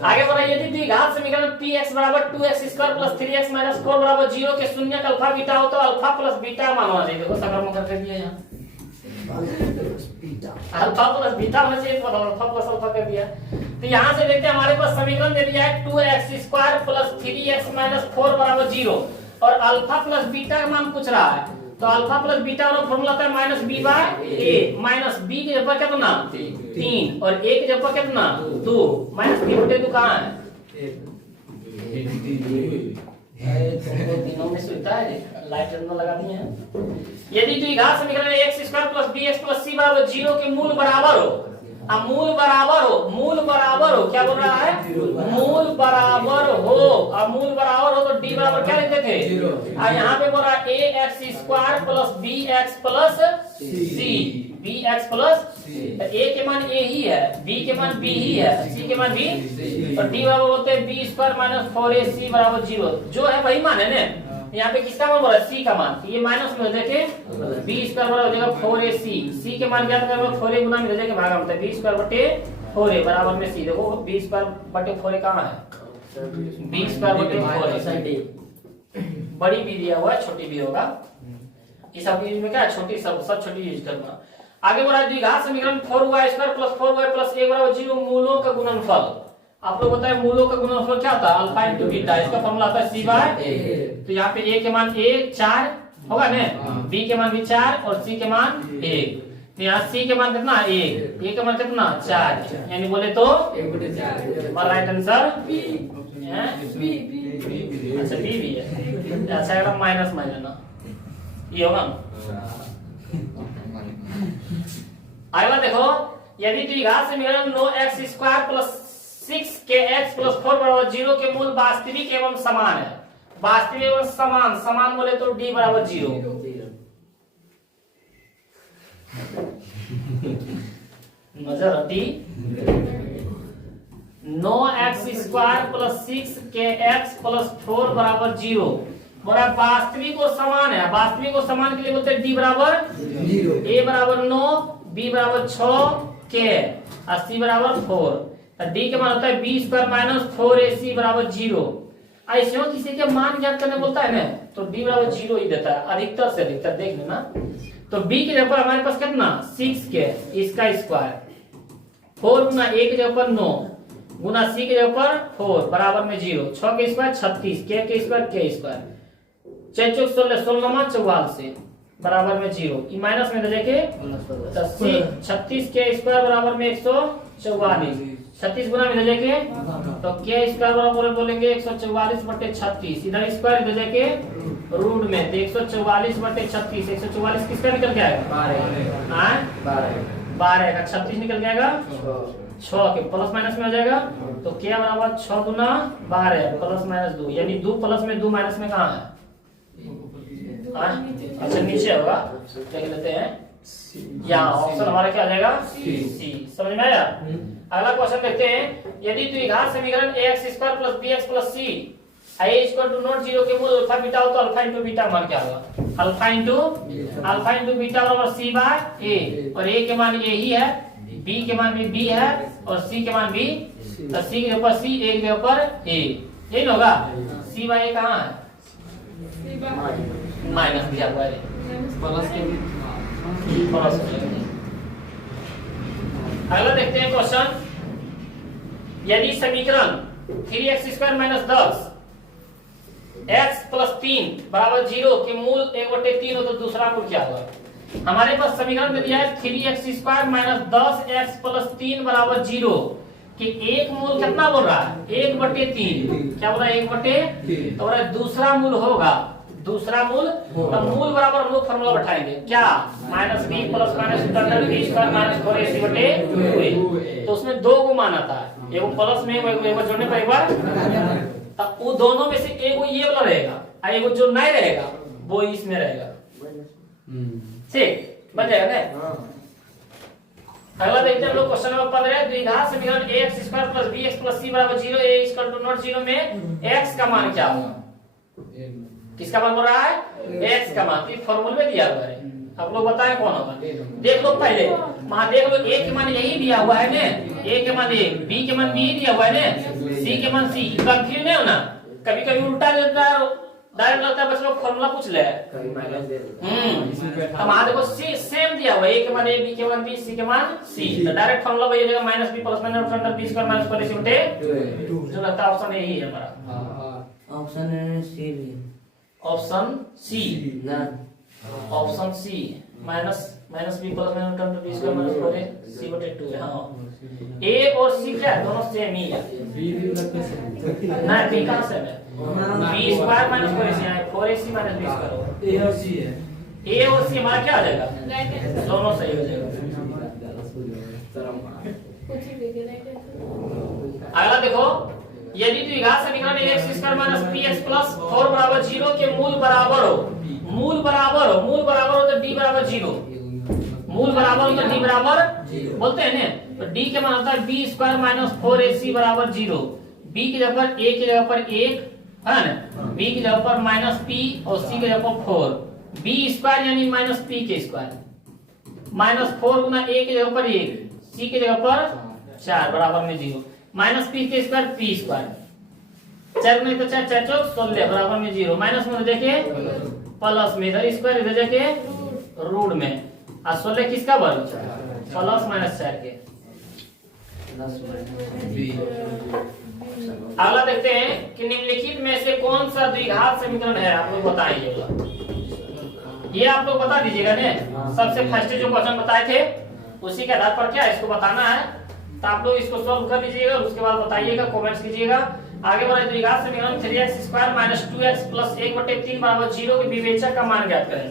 आगे बढ़ाइए, यदि द्विघात समीकरण px = 2x² + 3x - 4 = 0 के शून्य का अल्फा बीटा हो तो अल्फा प्लस बीटा मान होना चाहिए, देखो सकल मकर कर दिया यहाँ अल्फा प्लस बीटा होना चाहिए, तो अल्फा प्लस अल्फा कर दिया। तो यहाँ से देखते हैं हमारे पास समीकरण दे दिया है 2x² + 3x - 4 = 0 और अल्फा प्लस बीटा का मान पूछ रहा है, तो अल्फा प्लस बीटा वाला फॉर्मूला आता है माइनस बी बाय ए। माइनस बी की जगह पर कितना 3 और ए की जगह पर कितना 2। माइनस बी बटे 2 कहाँ है? तीनों में सुविधा है, लाइट जलना लगा दिए हैं। यदि द्विघात समीकरण में x square plus bx plus c बराबर 0 के मूल बराबर हो, अब मूल बराबर हो क्या बोल रहा है? मूल बराबर हो। अब मूल बराबर हो तो d बराबर क्या लिखते थे? और यहाँ पे बोल रहा है ax square plus bx plus c, bx plus a के मान a ही है, b के मान b ही है, c के मान b, और d बराबर होते हैं b स्क्वायर माइनस 4ac बराबर 0। जो है वही मान है ना। यहाँ पे किसका मान बोल रहा है? c का मान। तो ये माइनस में हो जाके b स्क्वायर बराबर हो जाएगा 4ac। c के मान क्या होगा? 4a गुना में हो जाएगा भागा मतलब b स्क्वायर बटे 4a बराबर में c। देखो b स्क्वायर बटे 4a कहाँ है? b स्क्वायर बटे 4a। बड़ी b दिया हुआ है, छोटी b होगा। इस सब में क्या है? छोटी सब छोटी यूज करना। आगे बोला है द्विघात समीकरण 4y square plus 4y plus a बराबर 0 मूलों का गुणनफल। आप लोग बताए मूलों का गुणनफल क्या होता है? Alpha into beta. इसका फॉर्मूला आता है c बाय a। तो यहाँ पे a के मान a 4 होगा ना, b के मान भी 4 और c के मान 1। तो यहाँ c के मान कितना 1, a के मान कितना 4, यानी बोले तो 1/4। Right answer b। अच्छा b भी है। अच्छा अगर माइनस मान लेना ये होगा। अगला देखो, यदि द्विघात समीकरण 9x square plus 6kx plus 4 बराबर 0 के मूल वास्तविक एवं समान है। वास्तविक एवं समान, समान बोले तो d बराबर 0। नजर हटी। 9x square plus 6kx plus 4 बराबर 0 बोला वास्तविक और समान है। वास्तविक और समान के लिए बोलते हैं d बराबर 0, a बराबर 9, b बराबर 6, k और c बराबर 4। तो d के मान होता है b स्क्वायर माइनस 4ac बराबर 0। ऐसे हो किसी के मान ज्ञात करने बोलता है ना तो d बराबर 0 ही देता है, अधिकतर से अधिकतर देख लेना। तो b की जगह पर हमारे पास कितना 6k इसका स्क्वायर, 4 गुना a की जगह पर 9 गुना c की जगह पर 4 बराबर में 0, 6 के स्क्वायर 36, k के स्क्वायर k स्क्वायर 4 चौक 16, 16 44 बराबर में 0। ई माइनस में देके 36 के स्क्वायर बराबर में 144, 36 गुना में देके तो के स्क्वायर बराबर बोलेंगे 144 बटे 36। इधर स्क्वायर दे देके रूट में तो 144 बटे 36, 144 किसका निकल के आएगा 12 का 36 निकल जाएगा 6 के प्लस माइनस में हो जाएगा। तो क्या बराबर 6 गुना 12 प्लस माइनस 2, यानी 2 प्लस में 2 माइनस में कहाँ है? अच्छा नीचे होगा, देख लेते हैं। यहाँ ऑप्शन हमारा क्या आ जाएगा सी। समझ में आया? अगला क्वेश्चन देखते हैं। यदि द्विघात समीकरण ax square plus bx plus c a equal to not 0 के मूल अल्फा बीटा हो तो अल्फा इनटू बीटा मान क्या होगा? अल्फा इनटू बीटा बराबर c बाय a, और a के मान a ही है, b के मान भी b है और c के मान b। तो c के ऊपर c, a के ऊपर a, यही होगा। c बाय a कहाँ है? माइनस दिया हुआ है प्लस के अगला देखते हैं क्वेश्चन। यदि समीकरण 3x square minus 10 x plus 3 बराबर 0 के मूल 1/3 हो तो दूसरा मूल क्या होगा? हमारे पास समीकरण में दिया है 3x square minus 10x plus 3 बराबर 0 कि एक मूल कितना बोल रहा है? 1/3। क्या बोल रहा है? 1/3। तो दूसरा मूल होगा, दूसरा मूल तो मूल बराबर हम लोग फॉर्मूला बैठाएंगे क्या? Minus b plus minus square b square minus 4ac बटे 2a। तो उसमें दो को मान आता है, एगो प्लस में एगो जोड़ने पर एक बार, तब वो दोनों में से एगो ये वाला रहेगा और एगो जो नहीं रहेगा वो इसमें रहेगा। ठीक बन जाएगा ना? अगला देखते हैं हम लोग क्वेश्चन नंबर 15। द्विघात समीकरण ax square plus bx plus c बराबर 0 a इक्वल टू नॉट 0 में x का मान क्या होगा? किसका मान बोल रहा है? x का मान। ये फॉर्मूले में दिया हुआ है, आप लोग बताएं कौन होगा? देख लो पहले वहां देख लो, a के मान यही दिया हुआ है ना, a के मान a, b के मान b दिया हुआ है ना, c के मान c। कंफ्यूज नहीं होना, कभी कभी उल्टा देता है, डायरेक्ट लगता है बस लोग फॉर्मूला पूछ ले। अब वहां देखो c सेम दिया हुआ है, a के मान a, b के मान b, c के मान c। तो डायरेक्ट फॉर्मूला वही देगा minus b plus minus under b square minus 4ac बटे 2। जो लगता है ऑप्शन यही है हमारा। Option c, option c. Option c minus b plus minus term b square minus 4ac/2 है। हाँ ए और सी क्या है, दोनों सेम ही है। ना बी कहां से है, बी स्क्वायर माइनस 4ac है, 4ac माइनस बी स्क्वायर। ए और सी है। ए और सी हमारा क्या आ जाएगा, दोनों सही हो जाएगा। अगला देखो, यदि द्विघात समीकरण x² - px + 4 = 0 के मूल बराबर हो तो d बराबर 0, मूल बराबर हो तो d बराबर बोलते हैं ना, तो d के मान होता है b² - 4ac = 0। b की जगह पर a की जगह पर 1 है ना, b की जगह पर -p और c की जगह पर 4, b² यानी -p के स्क्वायर, -4 गुना a की जगह पर 1, c की जगह पर 4 बराबर में 0, -p के स्क्वायर p स्क्वायर, 4 में तो 4 4 चौक 16 बराबर में 0, माइनस में देखिए प्लस में, इधर स्क्वायर इधर देखिए रूट में, और 16 किसका वर्ग, प्लस माइनस 4 के। अगला देखते हैं कि निम्नलिखित में से कौन सा द्विघात समीकरण है, आप लोग बताइएगा। ये आप लोग बता दीजिएगा ने, सबसे फर्स्ट जो क्वेश्चन बताए थे उसी के आधार पर क्या इसको बताना है, तो आप लोग इसको सॉल्व कर लीजिएगा, उसके बाद बताइएगा, कमेंट्स कीजिएगा। आगे बढ़े, द्विघात समीकरण 3x² - 2x + 1/3 = 0 के विवेचक का मान ज्ञात करें।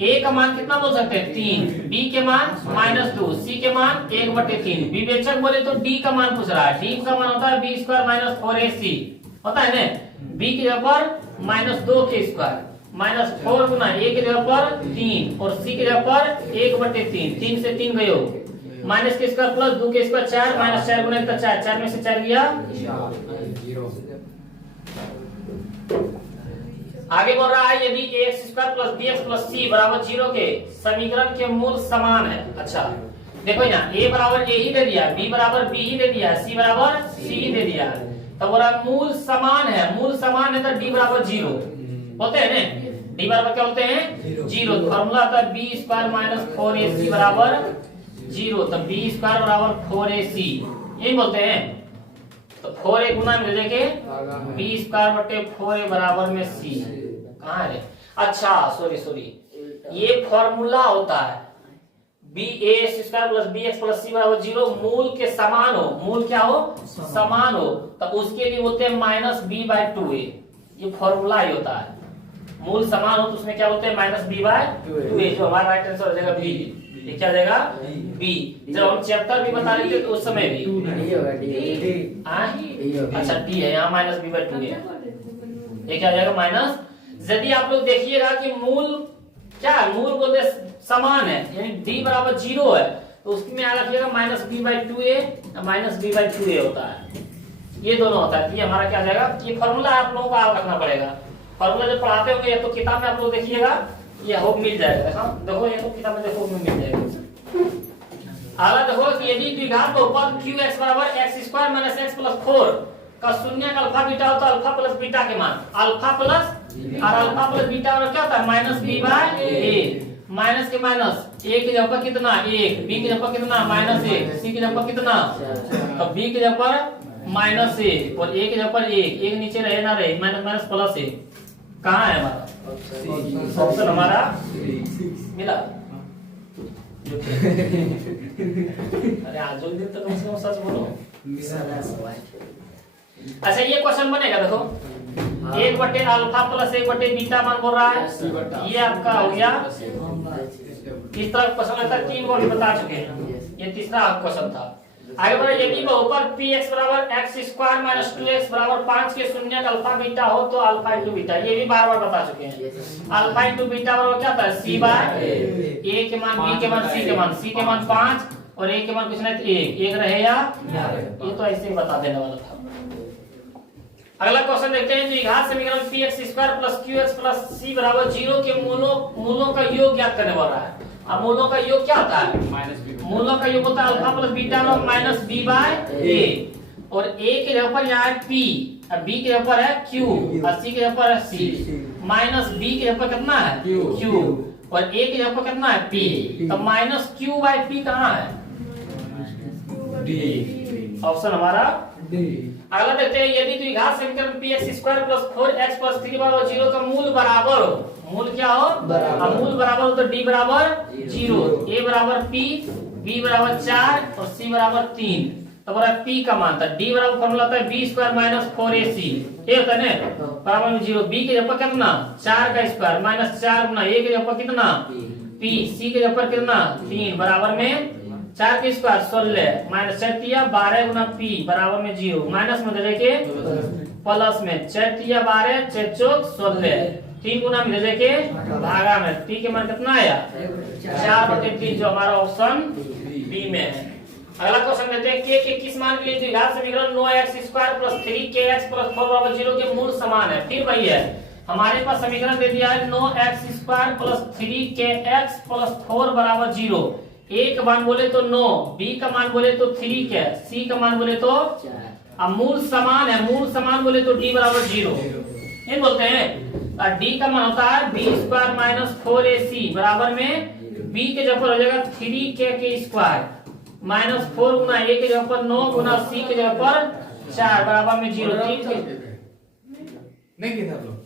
a का मान कितना बोल सकते हैं 3, b के मान -2, c के मान 1/3, विवेचक बोले तो d का मान पूछ रहा है, d का मान होता है b² - 4ac होता है ना, b की जगह पर -2 के स्क्वायर, -4 गुना a की जगह पर 3 और c की जगह पर 1/3, 3 से 3 गयो, माइनस के स्क्वायर प्लस 2 के स्क्वायर 4, -4 गुना 1 4, 4 में से 4 गया 0। आगे बढ़ रहा है, यदि ax² + bx + c = 0 के समीकरण के मूल समान है। अच्छा देखो यहाँ a बराबर a ही दे दिया, b बराबर b ही दे दिया, c बराबर c ही दे दिया, तो बोला मूल समान है, मूल समान है तो d बराबर 0 होते हैं ना, d बराबर क्या होते हैं 0, फार्मूला आता है b² - 4ac बराबर 0, तो b² बराबर 4ac यही बोलते हैं, तो 4a गुना में देखे b² बटे 4a बराबर में c कहाँ है। अच्छा सॉरी ये फॉर्मूला होता है ax² + bx + c = 0, मूल के समान हो, मूल क्या हो समान हो, तो उसके लिए बोलते हैं -b/2a, ये फॉर्मूला ही होता है, मूल समान हो तो उसमें क्या बोलते हैं -b/2a, जो हमारा राइट आंसर हो जाएगा b, ये क्या हो जाएगा b। जब हम चैप्टर भी बता रहे थे तो उस समय भी अच्छा d है यहाँ -b/2a, ये क्या हो जाएगा माइनस। यदि आप लोग देखिएगा कि मूल क्या है, मूल बोलते समान है यानी d बराबर 0 है, तो उसमें आ रखिएगा -b/2a, -b/2a होता है, ये दोनों होता है, ये हमारा क्या आ जाएगा, ये फॉर्मूला आप लोगों को याद रखना पड़ेगा, फॉर्मूला जब पढ़ाते होंगे या तो किताब में आप लोग देखिएगा, ये होप मिल जाएगा, देखो ये तो किताब में देखो मिल जाएगा। अगला देखो कि यदि द्विघात बहुपद qx = x² - x + 4 का शून्य का अल्फा बीटा हो तो अल्फा प्लस बीटा के मान अल्फा प्लस बीटा और क्या होता है -b/a, माइनस के माइनस, a की जगह पर कितना 1, b की जगह पर कितना -1, c की जगह पर कितना, तो b की जगह पर -a और a की जगह पर 1 नीचे रहे ना रहे, माइनस प्लस 1 कहाँ है हमारा ऑप्शन हमारा मिला। अरे आज दिन तो कम से कम सच बोलो। अच्छा ये क्वेश्चन बनेगा, देखो 1/α + 1/बीटा मान बोल रहा है, ये आपका हो गया। इस तरह क्वेश्चन लगता है 3 को भी बता चुके हैं, ये तीसरा क्वेश्चन था। आगे बढ़े, यदि बहुपद px = x² - 2x = 5 के शून्य का अल्फा बीटा हो तो अल्फा × बीटा, ये भी बार बार बता चुके हैं। अल्फा × बीटा बराबर क्या होता है c/a के मान, b के मान, c के मान, c के मान 5 और a के मान कुछ नहीं 1 रहे या ये तो ऐसे ही बता देने वाला था। अगला क्वेश्चन देखते हैं, द्विघात समीकरण px² + qx + c = 0 के मूलों का योग ज्ञात करने वाला है। अब मूलों का योग क्या होता है, मूलों का योग होता है अल्फा प्लस बीटा और -b/a, और a की जगह पर यहाँ है p, अब b की जगह पर है q और c की जगह पर है c, -b की जगह पर कितना है q और a की जगह पर कितना है p, तो -q/p कहाँ है d, ऑप्शन हमारा d। अगला देखते हैं, यदि द्विघात समीकरण px² + 4x + 3 = 0 का मूल बराबर हो मूल क्या हो, अब मूल बराबर हो तो डी बराबर 0, ए बराबर पी, बी बराबर 4 और सी बराबर 3। तो बोला पी का मान था, डी बराबर फॉर्मूला होता है बी स्क्वायर माइनस 4ac, ये होता है ना बराबर में 0। बी के जगह पर कितना 4 का स्क्वायर माइनस 4 गुना ए के जगह पर कितना पी, सी के जगह पर कितना 3 बराबर में 4 के स्क्वायर 16 माइनस 4 दिया 12 गुना पी बराबर में 0, माइनस में दे के प्लस में 4 दिया 12 4 चौक 16, 3 गुना में दे के भागा में पी के मान कितना आया 4/3, जो हमारा ऑप्शन बी में है। अगला क्वेश्चन लेते हैं के किस मान के लिए द्विघात समीकरण 9x² + 3kx + 4 0 के मूल समान है। फिर वही है, हमारे पास समीकरण दे दिया है 9x² + 3kx + 4 0। a का मान बोले तो 9, b का मान बोले तो 3 के, c का मान बोले तो 4। अब मूल समान है, मूल समान बोले तो d बराबर 0 ये बोलते हैं। और d का मान होता है b² - 4ac बराबर में b के जगह पर हो जाएगा 3k के स्क्वायर माइनस 4 गुना a के जगह पर 9 गुना c के जगह पर 4 बराबर में 0। नहीं किया था लोग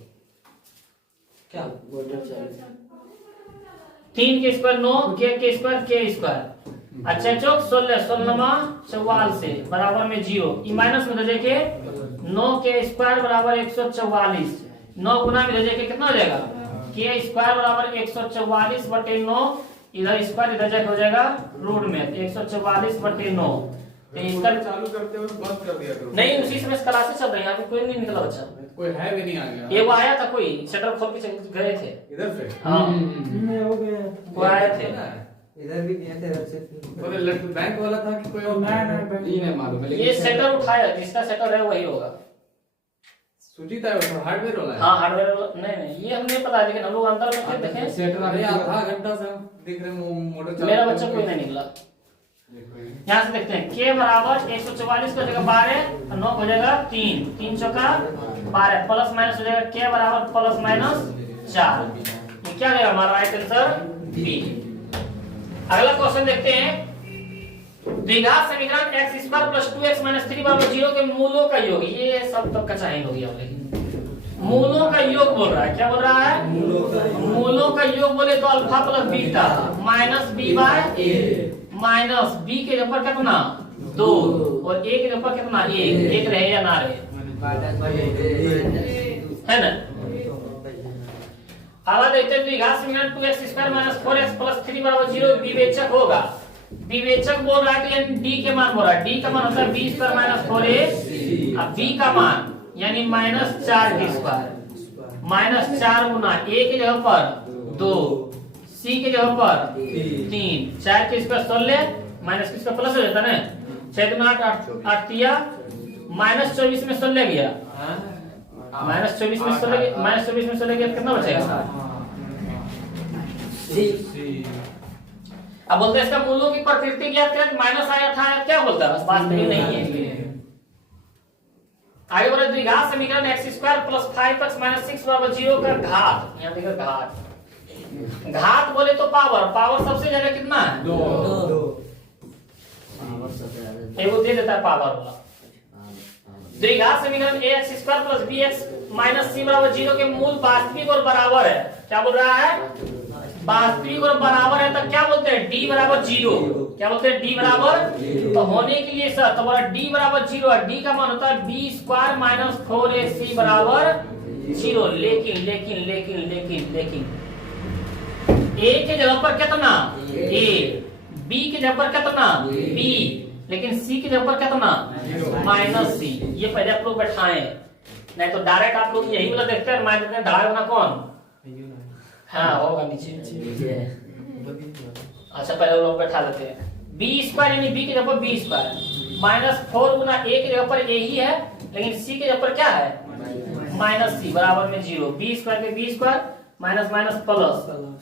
क्या 3 के स्क्वायर 9 के स्क्वायर अच्छा चौक 16 44 बराबर में 0। ई माइनस में दे के 9 के स्क्वायर बराबर 144, 9 गुना में दे के कितना हो जाएगा के स्क्वायर बराबर 144/9, इधर स्क्वायर इधर जाके हो जाएगा रूट में 144/9। तो इसका चालू करते हुए बंद कर दिया करो। नहीं उसी समय क्लासेस चल रही है, यहाँ पे कोई नहीं निकला बच्चा, कोई है भी नहीं आ गया। ये वो आया था, कोई शटर खोल के गए थे इधर से हाँ हो गया वो आए थे। इधर भी गया था, इधर से तो बैंक वाला था कि कोई और? ये नहीं मालूम है, ये शटर उठाया, जिसका शटर है वही होगा। सुजीता है वो हार्डवेयर वाला है। हाँ हार्डवेयर नहीं ये हमें नहीं पता, लेकिन हम लोग अंदर में थे देखें। सेट अरे आधा घंटा से देख रहे हैं मोटर मेरा बच्चा कोई नहीं निकला। यहाँ से देखते हैं के बराबर 144 को जगह 12 और 9 हो जाएगा 3, 3 चौका 12 प्लस माइनस हो जाएगा के बराबर प्लस माइनस 4। ये क्या रहेगा हमारा राइट आंसर बी। अगला क्वेश्चन देखते हैं, द्विघात समीकरण x² + 2x - 3 = 0 के मूलों का योग। ये सब तो कचाई हो गया, लेकिन मूलों का योग बोल रहा है। क्या बोल रहा है मूलों का योग बोले तो alpha plus beta minus b/a minus b के जगह पर कितना 2 और a के जगह पर कितना 1 रहे या ना रहे, है ना। अगला देखते हैं द्विघात समीकरण 2x² - 4x + 3 = 0 विवेचक होगा। विवेचक बोल रहा है कि d के मान बोल रहा है, d का मान होता है b² - 4a, अब b का मान यानी -4 के स्क्वायर -4 गुना a के जगह पर 2, c के जगह पर 3, 4 के स्क्वायर 16 माइनस किसका प्लस हो जाता है ना 6 गुना 8 दिया -24 में 16 गया -24 में 16 गया कितना बचेगा। अब बोलते हैं इसका मूलों की प्रकृति ज्ञात करें, माइनस आया था क्या बोलता है, वास्तविक नहीं है। आगे बोला द्विघात समीकरण x² + 5x - 6 = 0 का घात। यहाँ देखो घात बोले तो पावर सबसे ज्यादा कितना है 2। वो दे देता है पावर वाला। द्विघात समीकरण ax² + bx - c = 0 के मूल वास्तविक और बराबर है। क्या बोल रहा है वास्तविक और बराबर है, तो क्या बोलते हैं d बराबर 0। क्या बोलते हैं d बराबर, तो होने के लिए सर तो बोला d बराबर 0 है, d का मान होता है b² - 4ac बराबर 0। लेकिन a के जगह पर कितना a, b के जगह पर कितना b, लेकिन c के जगह पर कितना -c। ये पहले आप लोग बैठाएं, नहीं तो डायरेक्ट आप लोग यही वाला देखते हैं माइनस में ढाई होना कौन हाँ होगा नीचे। अच्छा पहले लोग बैठा देते हैं b² यानी b के जगह पर b² -4 गुना a के जगह पर a ही है, लेकिन c के जगह पर क्या है -c बराबर में 0। b² के b² माइनस माइनस प्लस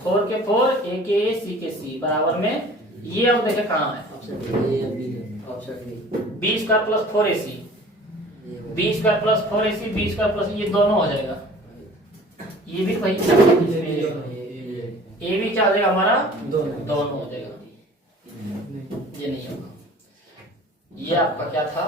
4 के 4 a के a c के c बराबर में, ये अब देखे कहाँ है b² + 4ac b² + 4ac b² plus ये दोनों हो जाएगा। ये भी वही ए भी क्या हो जाएगा हमारा दोनों हो जाएगा। ये नहीं होगा, ये आपका क्या था